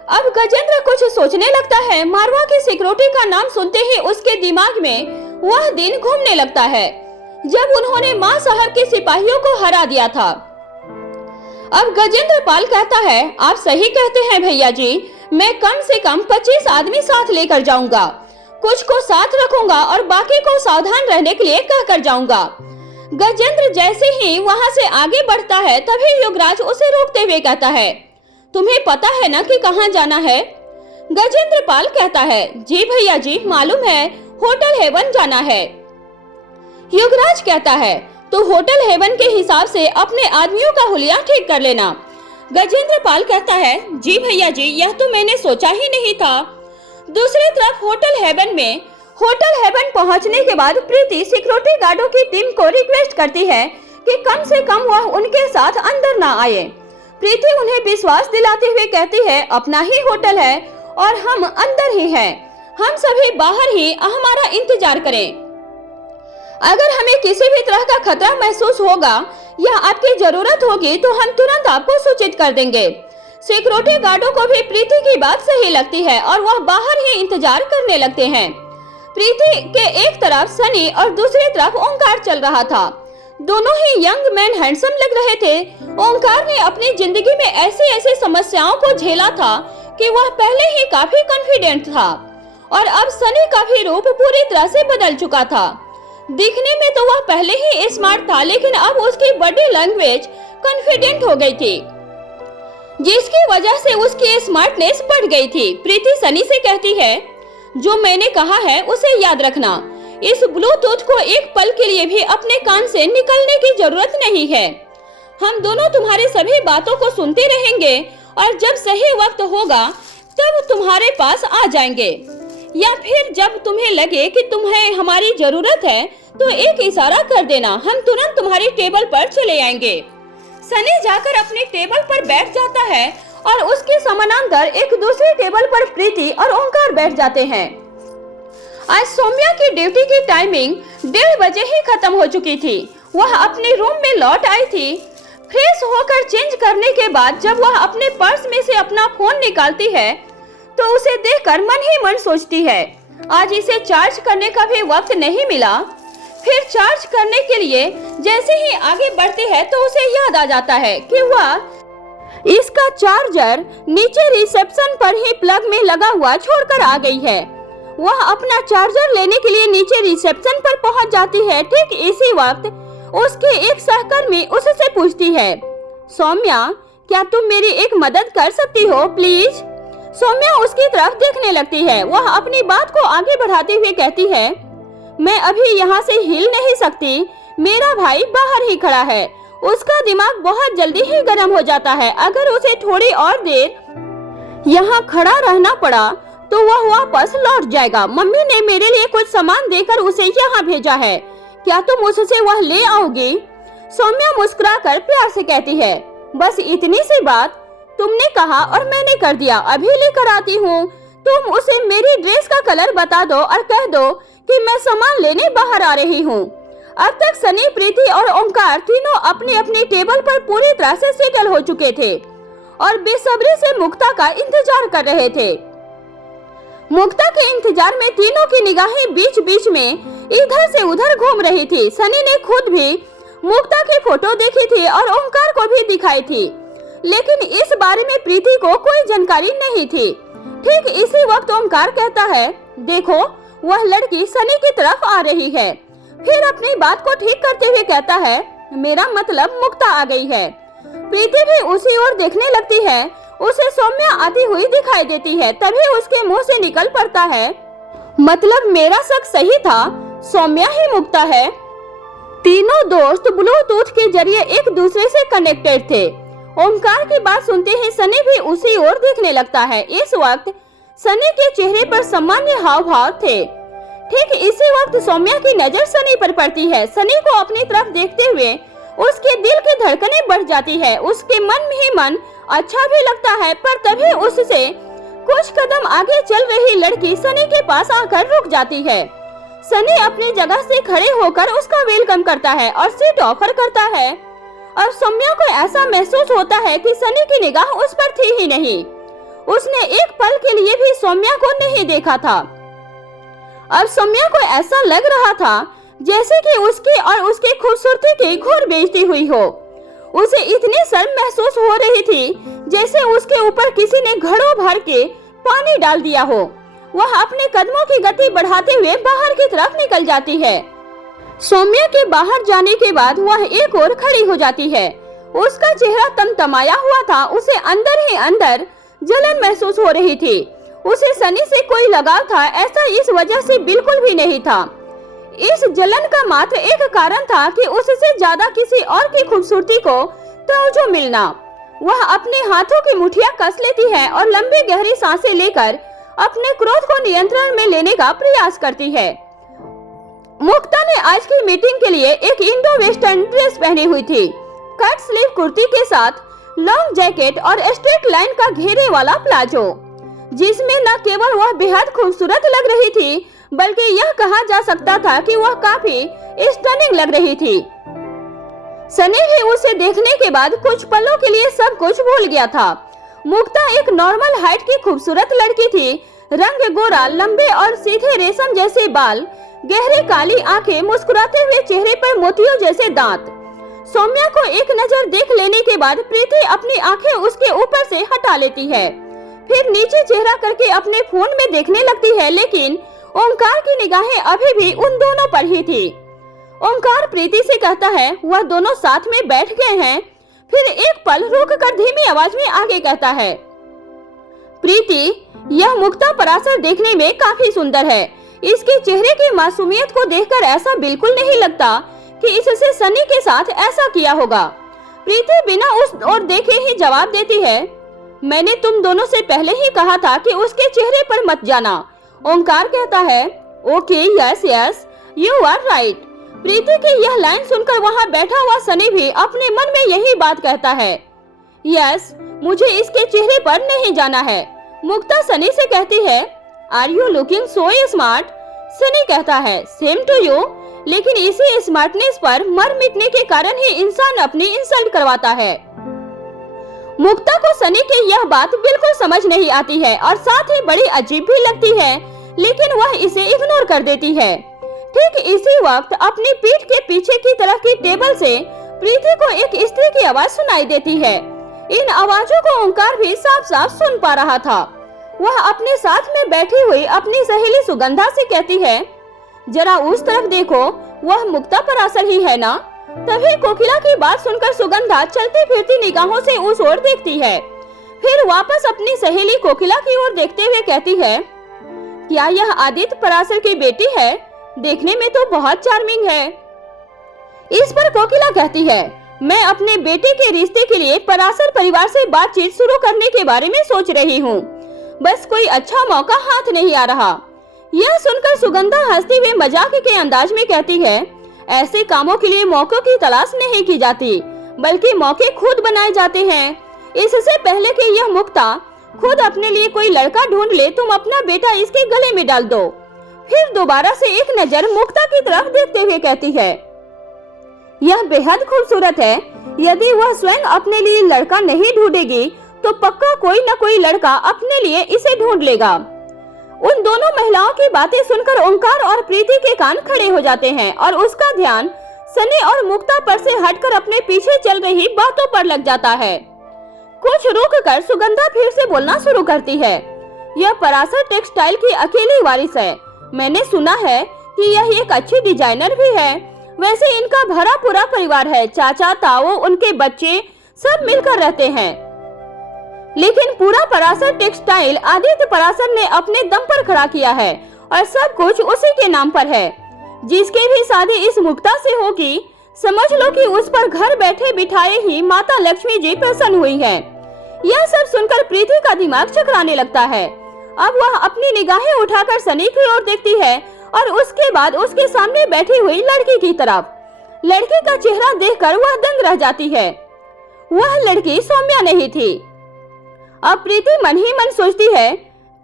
अब गजेंद्र कुछ सोचने लगता है। मारवा की सिक्योरिटी का नाम सुनते ही उसके दिमाग में वह दिन घूमने लगता है जब उन्होंने माँ साहब के सिपाहियों को हरा दिया था। अब गजेंद्र पाल कहता है, आप सही कहते हैं भैया जी, मैं कम से कम 25 आदमी साथ लेकर जाऊंगा। कुछ को साथ रखूंगा और बाकी को सावधान रहने के लिए कहकर जाऊंगा। गजेंद्र जैसे ही वहां से आगे बढ़ता है, तभी युवराज उसे रोकते हुए कहता है, तुम्हें पता है ना कि कहां जाना है? गजेंद्र पाल कहता है, जी भैया जी, मालूम है, होटल हेवन जाना है। युवराज कहता है, तो होटल हेवन के हिसाब से अपने आदमियों का हुलिया ठीक कर लेना। गजेंद्र पाल कहता है, जी भैया जी, यह तो मैंने सोचा ही नहीं था। दूसरी तरफ होटल हेवन पहुंचने के बाद प्रीति सिक्योरिटी गार्डों की टीम को रिक्वेस्ट करती है कि कम से कम वह उनके साथ अंदर ना आए। प्रीति उन्हें विश्वास दिलाते हुए कहती है, अपना ही होटल है और हम अंदर ही हैं, हम सभी बाहर ही हमारा इंतजार करें। अगर हमें किसी भी तरह का खतरा महसूस होगा या आपकी जरूरत होगी तो हम तुरंत आपको सूचित कर देंगे। सिक्योरिटी गार्डों को भी प्रीति की बात सही लगती है और वह बाहर ही इंतजार करने लगते हैं। प्रीति के एक तरफ सनी और दूसरी तरफ ओंकार चल रहा था। दोनों ही यंग मैन हैंडसम लग रहे थे। ओंकार ने अपनी जिंदगी में ऐसी समस्याओं को झेला था कि वह पहले ही काफी कॉन्फिडेंट था और अब सनी का भी रूप पूरी तरह से बदल चुका था। दिखने में तो वह पहले ही स्मार्ट था, लेकिन अब उसकी बॉडी लैंग्वेज कॉन्फिडेंट हो गई थी। जिसकी वजह से उसकी स्मार्टनेस बढ़ गई थी। प्रीति सनी से कहती है, जो मैंने कहा है उसे याद रखना। इस ब्लूटूथ को एक पल के लिए भी अपने कान से निकलने की जरूरत नहीं है। हम दोनों तुम्हारी सभी बातों को सुनते रहेंगे और जब सही वक्त होगा तब तुम्हारे पास आ जाएंगे, या फिर जब तुम्हें लगे कि तुम्हें हमारी जरूरत है तो एक इशारा कर देना, हम तुरंत तुम्हारी टेबल पर चले आएंगे। सनी जाकर अपने टेबल पर बैठ जाता है और उसके समानांतर एक दूसरी टेबल पर प्रीति और ओंकार बैठ जाते हैं। आज सौम्या की ड्यूटी की टाइमिंग 1:30 बजे ही खत्म हो चुकी थी। वह अपने रूम में लौट आई थी। फ्रेश होकर चेंज करने के बाद जब वह अपने पर्स में से अपना फोन निकालती है तो उसे देखकर मन ही मन सोचती है, आज इसे चार्ज करने का भी वक्त नहीं मिला। फिर चार्ज करने के लिए जैसे ही आगे बढ़ती है तो उसे याद आ जाता है कि वह इसका चार्जर नीचे रिसेप्शन पर ही प्लग में लगा हुआ छोड़कर आ गई है। वह अपना चार्जर लेने के लिए नीचे रिसेप्शन पर पहुंच जाती है। ठीक इसी वक्त उसके एक सहकर्मी उससे पूछती है, सौम्या क्या तुम मेरी एक मदद कर सकती हो प्लीज। सौम्या उसकी तरफ देखने लगती है। वह अपनी बात को आगे बढ़ाते हुए कहती है, मैं अभी यहाँ से हिल नहीं सकती, मेरा भाई बाहर ही खड़ा है, उसका दिमाग बहुत जल्दी ही गर्म हो जाता है। अगर उसे थोड़ी और देर यहाँ खड़ा रहना पड़ा तो वह वापस लौट जाएगा। मम्मी ने मेरे लिए कुछ सामान देकर उसे यहाँ भेजा है, क्या तुम उससे वह ले आओगी। सौम्या मुस्कुराकर प्यार से कहती है, बस इतनी सी बात, तुमने कहा और मैंने कर दिया, अभी लेकर आती हूँ। तुम उसे मेरी ड्रेस का कलर बता दो और कह दो कि मैं सामान लेने बाहर आ रही हूँ। अब तक सनी, प्रीति और ओंकार तीनों अपनी अपनी टेबल पर पूरी तरह से सेटल हो चुके थे और बेसब्री से मुक्ता का इंतजार कर रहे थे। मुक्ता के इंतजार में तीनों की निगाहें बीच बीच में इधर से उधर घूम रही थी। सनी ने खुद भी मुक्ता की फोटो देखी थी और ओंकार को भी दिखाई थी, लेकिन इस बारे में प्रीति को कोई जानकारी नहीं थी। ठीक इसी वक्त ओंकार कहता है, देखो वह लड़की सनी की तरफ आ रही है। फिर अपनी बात को ठीक करते हुए कहता है, मेरा मतलब मुक्ता आ गई है। प्रीति भी उसी ओर देखने लगती है। उसे सौम्या आती हुई दिखाई देती है। तभी उसके मुंह से निकल पड़ता है, मतलब मेरा शक सही था, सौम्या ही मुक्ता है। तीनों दोस्त ब्लूटूथ के जरिए एक दूसरे से कनेक्टेड थे। ओंकार की बात सुनते ही सनी भी उसी ओर देखने लगता है। इस वक्त सनी के चेहरे पर सामान्य हाव भाव थे। ठीक इसी वक्त सौम्या की नजर सनी पर पड़ती है। सनी को अपनी तरफ देखते हुए उसके दिल की धड़कनें बढ़ जाती है। उसके मन ही मन अच्छा भी लगता है, पर तभी उससे कुछ कदम आगे चल रही लड़की सनी के पास आकर रुक जाती है। सनी अपनी जगह से खड़े होकर उसका वेलकम करता है और सीट ऑफर करता है। और सौम्या को ऐसा महसूस होता है कि सनी की निगाह उस पर थी ही नहीं। उसने एक पल के लिए भी सौम्या को नहीं देखा था। अब सौम्या को ऐसा लग रहा था जैसे कि उसकी और उसकी खूबसूरती की घोर बेइज्जती हुई हो। उसे इतनी शर्म महसूस हो रही थी जैसे उसके ऊपर किसी ने घड़ों भर के पानी डाल दिया हो। वह अपने कदमों की गति बढ़ाते हुए बाहर की तरफ निकल जाती है। सौम्या के बाहर जाने के बाद वह एक ओर खड़ी हो जाती है। उसका चेहरा तमतमाया हुआ था। उसे अंदर ही अंदर जलन महसूस हो रही थी। उसे सनी से कोई लगाव था, ऐसा इस वजह से बिल्कुल भी नहीं था। इस जलन का मात्र एक कारण था कि उससे ज्यादा किसी और की खूबसूरती को तवज्जो मिलना। वह अपने हाथों की मुठ्ठियां कस लेती है और लंबी गहरी सांसें लेकर अपने क्रोध को नियंत्रण में लेने का प्रयास करती है। मुक्ता ने आज की मीटिंग के लिए एक इंडो वेस्टर्न ड्रेस पहनी हुई थी। कट स्लीव कुर्ती के साथ लॉन्ग जैकेट और स्ट्रेट लाइन का घेरे वाला प्लाजो, जिसमें न केवल वह बेहद खूबसूरत लग रही थी बल्कि यह कहा जा सकता था कि वह काफी स्टनिंग लग रही थी। सनी भी उसे देखने के बाद कुछ पलों के लिए सब कुछ भूल गया था। मुक्ता एक नॉर्मल हाइट की खूबसूरत लड़की थी। रंग गोरा, लंबे और सीधे रेशम जैसे बाल, गहरी काली आंखें, मुस्कुराते हुए चेहरे पर मोतियों जैसे दांत। सौम्या को एक नजर देख लेने के बाद प्रीति अपनी आंखें उसके ऊपर से हटा लेती है, फिर नीचे चेहरा करके अपने फोन में देखने लगती है, लेकिन ओंकार की निगाहें अभी भी उन दोनों पर ही थी। ओंकार प्रीति से कहता है, वह दोनों साथ में बैठ गए हैं। फिर एक पल रुककर धीमी आवाज में आगे कहता है, प्रीति, यह मुक्ता पराशर देखने में काफी सुंदर है। इसके चेहरे की मासूमियत को देखकर ऐसा बिल्कुल नहीं लगता कि इससे सनी के साथ ऐसा किया होगा। प्रीति बिना उस ओर देखे ही जवाब देती है, मैंने तुम दोनों से पहले ही कहा था कि उसके चेहरे पर मत जाना। ओंकार कहता है, okay, yes yes, you are right. Preeti की यह लाइन सुनकर वहाँ बैठा हुआ सनी भी अपने मन में यही बात कहता है, यस, मुझे इसके चेहरे पर नहीं जाना है। मुक्ता सनी से कहती है, are you looking so smart? Sunny कहता है, सेम टू यू, लेकिन इसी स्मार्टनेस पर मर मिटने के कारण ही इंसान अपनी इंसल्ट करवाता है। मुक्ता को सनी की यह बात बिल्कुल समझ नहीं आती है और साथ ही बड़ी अजीब भी लगती है, लेकिन वह इसे इग्नोर कर देती है। ठीक इसी वक्त अपनी पीठ के पीछे की तरफ की टेबल से प्रीति को एक स्त्री की आवाज सुनाई देती है। इन आवाजों को ओंकार भी साफ साफ सुन पा रहा था। वह अपने साथ में बैठी हुई अपनी सहेली सुगंधा से कहती है, जरा उस तरफ देखो, वह मुक्ता पराशर ही है ना? तभी कोकिला की बात सुनकर सुगंधा चलती फिरती निगाहों से उस ओर देखती है, फिर वापस अपनी सहेली कोकिला की ओर देखते हुए कहती है, क्या यह आदित्य पराशर की बेटी है? देखने में तो बहुत चार्मिंग है। इस पर कोकिला कहती है, मैं अपने बेटे के रिश्ते के लिए पराशर परिवार से बातचीत शुरू करने के बारे में सोच रही हूँ, बस कोई अच्छा मौका हाथ नहीं आ रहा। यह सुनकर सुगंधा हंसते हुए मजाक के अंदाज में कहती है, ऐसे कामों के लिए मौकों की तलाश नहीं की जाती, बल्कि मौके खुद बनाए जाते हैं। इससे पहले कि यह मुक्ता खुद अपने लिए कोई लड़का ढूंढ ले, तुम अपना बेटा इसके गले में डाल दो। फिर दोबारा से एक नजर मुक्ता की तरफ देखते हुए कहती है, यह बेहद खूबसूरत है। यदि वह स्वयं अपने लिए लड़का नहीं ढूंढेगी तो पक्का कोई न कोई लड़का अपने लिए इसे ढूंढ लेगा। उन दोनों महिलाओं की बातें सुनकर ओंकार और प्रीति के कान खड़े हो जाते हैं और उसका ध्यान सनी और मुक्ता पर से हटकर अपने पीछे चल रही बातों पर लग जाता है। कुछ रुककर सुगंधा फिर से बोलना शुरू करती है, यह पराशर टेक्सटाइल की अकेली वारिस है। मैंने सुना है कि यह एक अच्छी डिजाइनर भी है। वैसे इनका भरा पूरा परिवार है, चाचा, ताऊ, उनके बच्चे सब मिलकर रहते हैं, लेकिन पूरा पराशर टेक्सटाइल आदित्य पराशर ने अपने दम पर खड़ा किया है और सब कुछ उसी के नाम पर है। जिसकी भी शादी इस मुक्ता से होगी, समझ लो कि उस पर घर बैठे बिठाए ही माता लक्ष्मी जी प्रसन्न हुई है। यह सब सुनकर प्रीति का दिमाग चकराने लगता है। अब वह अपनी निगाहें उठाकर सनी की ओर देखती है और उसके बाद उसके सामने बैठी हुई लड़की की तरफ। लड़की का चेहरा देखकर वह दंग रह जाती है। वह लड़की सौम्या नहीं थी। अब प्रीति मन ही मन सोचती है,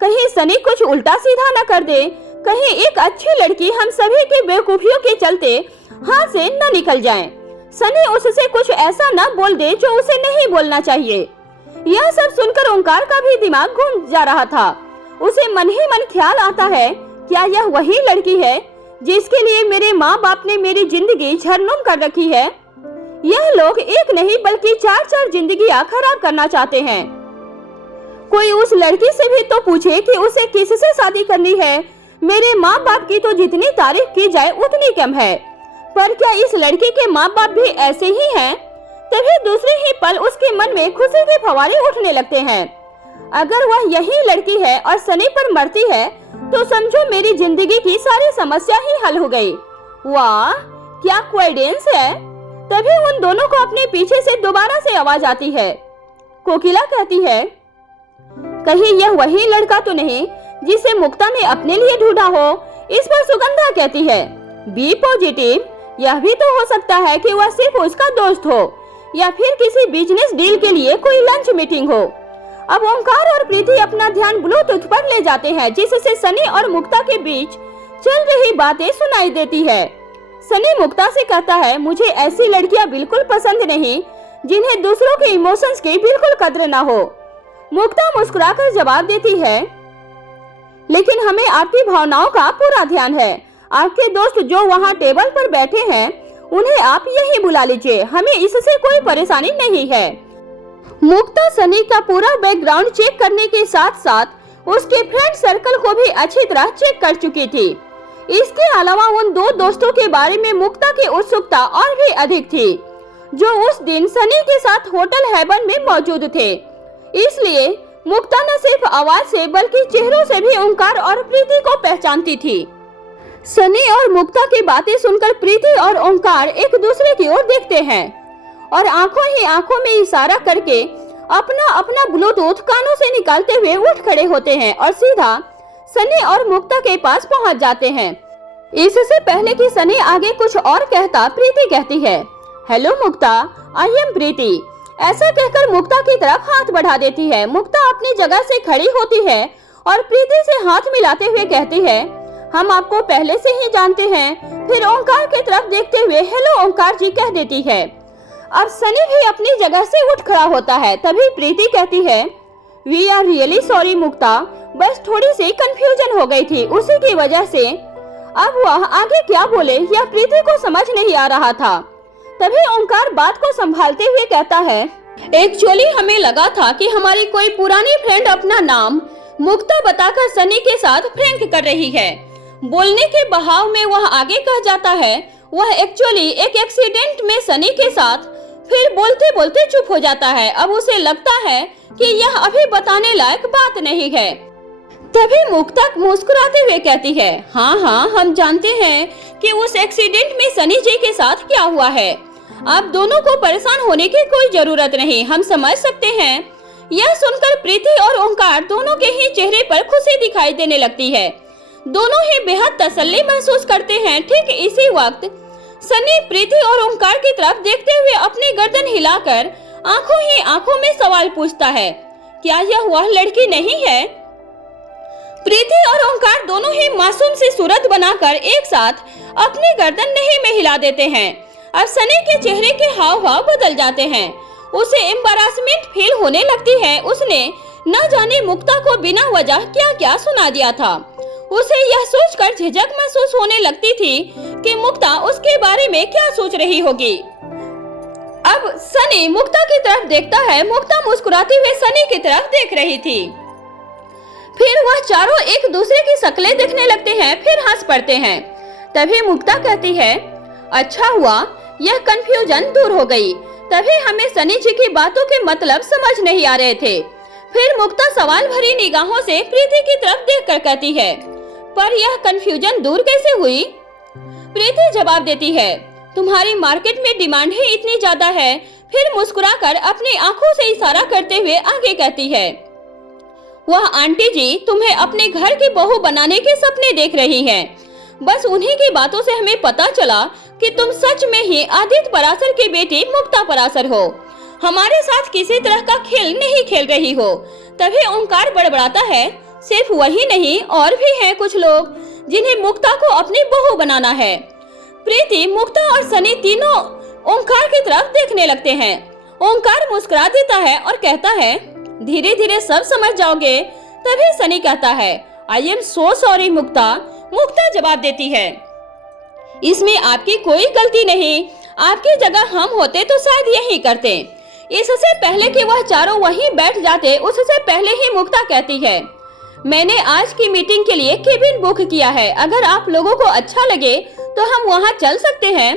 कहीं सनी कुछ उल्टा सीधा न कर दे, कहीं एक अच्छी लड़की हम सभी की बेवकूफियों के चलते हाथ से न निकल जाए। सनी उससे कुछ ऐसा न बोल दे जो उसे नहीं बोलना चाहिए। यह सब सुनकर ओंकार का भी दिमाग घूम जा रहा था। उसे मन ही मन ख्याल आता है, क्या यह वही लड़की है जिसके लिए मेरे माँ बाप ने मेरी जिंदगी झरनूम कर रखी है? यह लोग एक नहीं बल्कि 4-4 जिंदगियां खराब करना चाहते हैं। कोई उस लड़की से भी तो पूछे कि उसे किससे शादी करनी है। मेरे माँ बाप की तो जितनी तारीफ की जाए उतनी कम है, पर क्या इस लड़की के माँ बाप भी ऐसे ही हैं? तभी दूसरे ही पल उसके मन में खुशी के फव्वारे उठने लगते हैं। अगर वह यही लड़की है और सनी पर मरती है तो समझो मेरी जिंदगी की सारी समस्या ही हल हो गई। वाह, क्या कोइंसिडेंस है। तभी उन दोनों को अपने पीछे से दोबारा से आवाज आती है। कोकिला कहती है, कहीं यह वही लड़का तो नहीं जिसे मुक्ता ने अपने लिए ढूंढा हो? इस पर सुगंधा कहती है, बी पॉजिटिव, यह भी तो हो सकता है कि वह सिर्फ उसका दोस्त हो या फिर किसी बिजनेस डील के लिए कोई लंच मीटिंग हो। अब ओंकार और प्रीति अपना ध्यान ब्लूटूथ पर ले जाते हैं, जिससे सनी और मुक्ता के बीच चल रही बातें सुनाई देती है। सनी मुक्ता से कहता है, मुझे ऐसी लड़कियां बिल्कुल पसंद नहीं जिन्हें दूसरों के इमोशंस की बिल्कुल कद्र न हो। मुक्ता मुस्कुराकर जवाब देती है, लेकिन हमें आपकी भावनाओं का पूरा ध्यान है। आपके दोस्त जो वहाँ टेबल पर बैठे हैं उन्हें आप यही बुला लीजिए, हमें इससे कोई परेशानी नहीं है। मुक्ता सनी का पूरा बैकग्राउंड चेक करने के साथ साथ उसके फ्रेंड सर्कल को भी अच्छी तरह चेक कर चुकी थी। इसके अलावा उन दो दोस्तों के बारे में मुक्ता की उत्सुकता और भी अधिक थी। जो उस दिन सनी के साथ होटल हेवन में मौजूद थे। इसलिए मुक्ता न सिर्फ आवाज से बल्कि चेहरों से भी ओंकार और प्रीति को पहचानती थी। सनी और मुक्ता की बातें सुनकर प्रीति और ओंकार एक दूसरे की ओर देखते हैं और आंखों ही आंखों में इशारा करके अपना अपना ब्लूटूथ कानों से निकालते हुए उठ खड़े होते हैं और सीधा सनी और मुक्ता के पास पहुंच जाते हैं। इससे पहले कि सनी आगे कुछ और कहता, प्रीति कहती है, हेलो मुक्ता, आई एम प्रीति। ऐसा कहकर मुक्ता की तरफ हाथ बढ़ा देती है। मुक्ता अपनी जगह से खड़ी होती है और प्रीति से हाथ मिलाते हुए कहती है, हम आपको पहले से ही जानते हैं। फिर ओंकार की तरफ देखते हुए हेलो ओंकार जी कह देती है। अब सनी भी अपनी जगह से उठ खड़ा होता है। तभी प्रीति कहती है, वी आर रियली सॉरी मुक्ता, बस थोड़ी सी कंफ्यूजन हो गई थी, उसी की वजह से। अब वह आगे क्या बोले यह प्रीति को समझ नहीं आ रहा था। तभी ओंकार बात को संभालते हुए कहता है, एक्चुअली हमें लगा था कि हमारी कोई पुरानी फ्रेंड अपना नाम मुक्ता बताकर सनी के साथ प्रैंक कर रही है। बोलने के बहाव में वह आगे कह जाता है, वह एक्चुअली एक एक्सीडेंट में सनी के साथ। फिर बोलते बोलते चुप हो जाता है। अब उसे लगता है कि यह अभी बताने लायक बात नहीं है। तभी मुक्ता मुस्कुराते हुए कहती है, हाँ हम जानते हैं कि उस एक्सीडेंट में सनी जी के साथ क्या हुआ है। आप दोनों को परेशान होने की कोई जरूरत नहीं, हम समझ सकते हैं। यह सुनकर प्रीति और ओंकार दोनों के ही चेहरे पर खुशी दिखाई देने लगती है। दोनों ही बेहद तसल्ली महसूस करते हैं। ठीक इसी वक्त सनी प्रीति और ओंकार की तरफ देखते हुए अपनी गर्दन हिलाकर आंखों ही आंखों में सवाल पूछता है, क्या यह वह लड़की नहीं है? प्रीति और ओंकार दोनों ही मासूम सी सूरत बनाकर एक साथ अपनी गर्दन नहीं में हिला देते हैं। अब सनी के चेहरे के हाव भाव बदल जाते हैं। उसे एम्बैरेसमेंट फील होने लगती है। उसने न जाने मुक्ता को बिना वजह क्या क्या सुना दिया था। उसे यह सोचकर झिझक महसूस होने लगती थी कि मुक्ता उसके बारे में क्या सोच रही होगी। अब सनी मुक्ता की तरफ देखता है। मुक्ता मुस्कुराते हुए सनी की तरफ देख रही थी। फिर वह चारों एक दूसरे की शक्लें देखने लगते हैं, फिर हंस पड़ते हैं। तभी मुक्ता कहती है, अच्छा हुआ यह कंफ्यूजन दूर हो गई। तभी हमें सनी जी की बातों के मतलब समझ नहीं आ रहे थे। फिर मुक्ता सवाल भरी निगाहों से प्रीति की तरफ देखकर कहती है, पर यह कंफ्यूजन दूर कैसे हुई? प्रीति जवाब देती है, तुम्हारी मार्केट में डिमांड ही इतनी ज्यादा है। फिर मुस्कुराकर अपनी आंखों से इशारा करते हुए आगे कहती है, वह आंटी जी तुम्हें अपने घर की बहू बनाने के सपने देख रही हैं। बस उन्हीं की बातों से हमें पता चला कि तुम सच में ही आदित्य पराशर की बेटी मुक्ता पराशर हो। हमारे साथ किसी तरह का खेल नहीं खेल रही हो। तभी ओंकार बड़बड़ाता है, सिर्फ वही नहीं और भी हैं कुछ लोग जिन्हें मुक्ता को अपनी बहू बनाना है। प्रीति, मुक्ता और सनी तीनों ओंकार की तरफ देखने लगते हैं। ओंकार मुस्कुरा देता है और कहता है, धीरे धीरे सब समझ जाओगे। तभी सनी कहता है, आई एम सो सॉरी मुक्ता। मुक्ता जवाब देती है, इसमें आपकी कोई गलती नहीं, आपकी जगह हम होते तो शायद यही करते। इससे पहले कि वह चारों वहीं बैठ जाते, उससे पहले ही मुक्ता कहती है, मैंने आज की मीटिंग के लिए केबिन बुक किया है। अगर आप लोगों को अच्छा लगे तो हम वहां चल सकते हैं।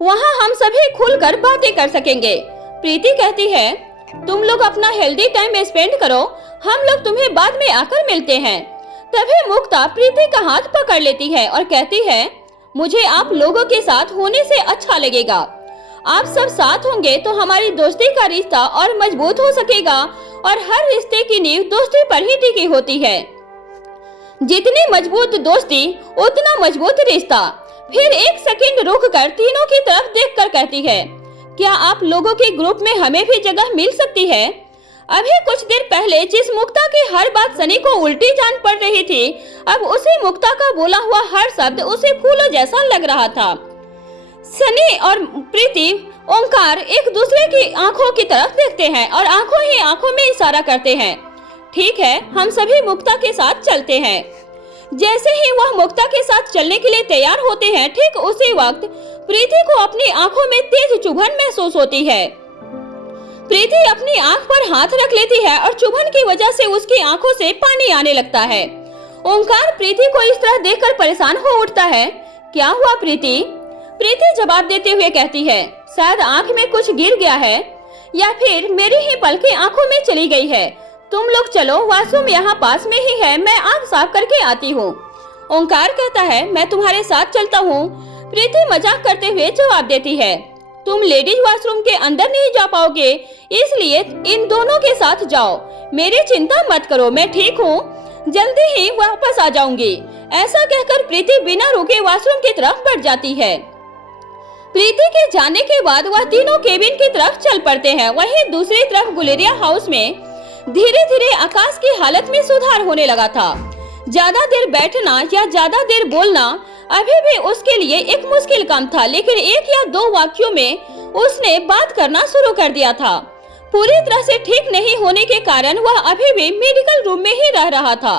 वहां हम सभी खुलकर बातें कर सकेंगे। प्रीति कहती है, तुम लोग अपना हेल्दी टाइम स्पेंड करो, हम लोग तुम्हें बाद में आकर मिलते हैं। तभी मुक्ता प्रीति का हाथ पकड़ लेती है और कहती है, मुझे आप लोगों के साथ होने से अच्छा लगेगा। आप सब साथ होंगे तो हमारी दोस्ती का रिश्ता और मजबूत हो सकेगा और हर रिश्ते की नींव दोस्ती पर ही टिकी होती है। जितनी मजबूत दोस्ती उतना मजबूत रिश्ता। फिर एक सेकंड रुककर तीनों की तरफ देखकर कहती है, क्या आप लोगों के ग्रुप में हमें भी जगह मिल सकती है? अभी कुछ देर पहले जिस मुक्ता की हर बात सनी को उल्टी जान पड़ रही थी, अब उसी मुक्ता का बोला हुआ हर शब्द उसे फूलों जैसा लग रहा था। सनी और प्रीति, ओंकार एक दूसरे की आंखों की तरफ देखते हैं और आंखों ही आंखों में इशारा करते हैं, ठीक है हम सभी मुक्ता के साथ चलते हैं। जैसे ही वह मुक्ता के साथ चलने के लिए तैयार होते हैं, ठीक उसी वक्त प्रीति को अपनी आंखों में तेज चुभन महसूस होती है। प्रीति अपनी आंख पर हाथ रख लेती है और चुभन की वजह से उसकी आंखों से पानी आने लगता है। ओंकार प्रीति को इस तरह देखकर परेशान हो उठता है, क्या हुआ प्रीति? प्रीति जवाब देते हुए कहती है, शायद आंख में कुछ गिर गया है या फिर मेरी ही पलकें आंखों में चली गई है। तुम लोग चलो, वॉशरूम यहाँ पास में ही है, मैं आंख साफ करके आती हूँ। ओंकार कहता है, मैं तुम्हारे साथ चलता हूँ। प्रीति मजाक करते हुए जवाब देती है, तुम लेडीज वॉशरूम के अंदर नहीं जा पाओगे, इसलिए इन दोनों के साथ जाओ। मेरी चिंता मत करो, मैं ठीक हूँ, जल्दी ही वापस आ जाऊंगी। ऐसा कहकर प्रीति बिना रुके वॉशरूम की तरफ बढ़ जाती है। प्रीति के जाने के बाद वह तीनों केबिन की तरफ चल पड़ते हैं। वहीं दूसरी तरफ गुलेरिया हाउस में धीरे धीरे आकाश की हालत में सुधार होने लगा था। ज्यादा देर बैठना या ज्यादा देर बोलना अभी भी उसके लिए एक मुश्किल काम था, लेकिन 1 या 2 वाक्यों में उसने बात करना शुरू कर दिया था। पूरी तरह से ठीक नहीं होने के कारण वह अभी भी मेडिकल रूम में ही रह रहा था।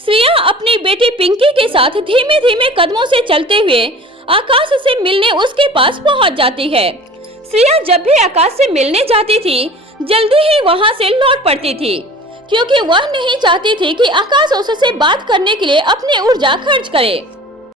श्रेया अपनी बेटी पिंकी के साथ धीमे धीमे कदमों से चलते हुए आकाश से मिलने उसके पास पहुंच जाती है। श्रेया जब भी आकाश से मिलने जाती थी, जल्दी ही वहां से लौट पड़ती थी, क्योंकि वह नहीं चाहती थी कि आकाश उससे बात करने के लिए अपनी ऊर्जा खर्च करे।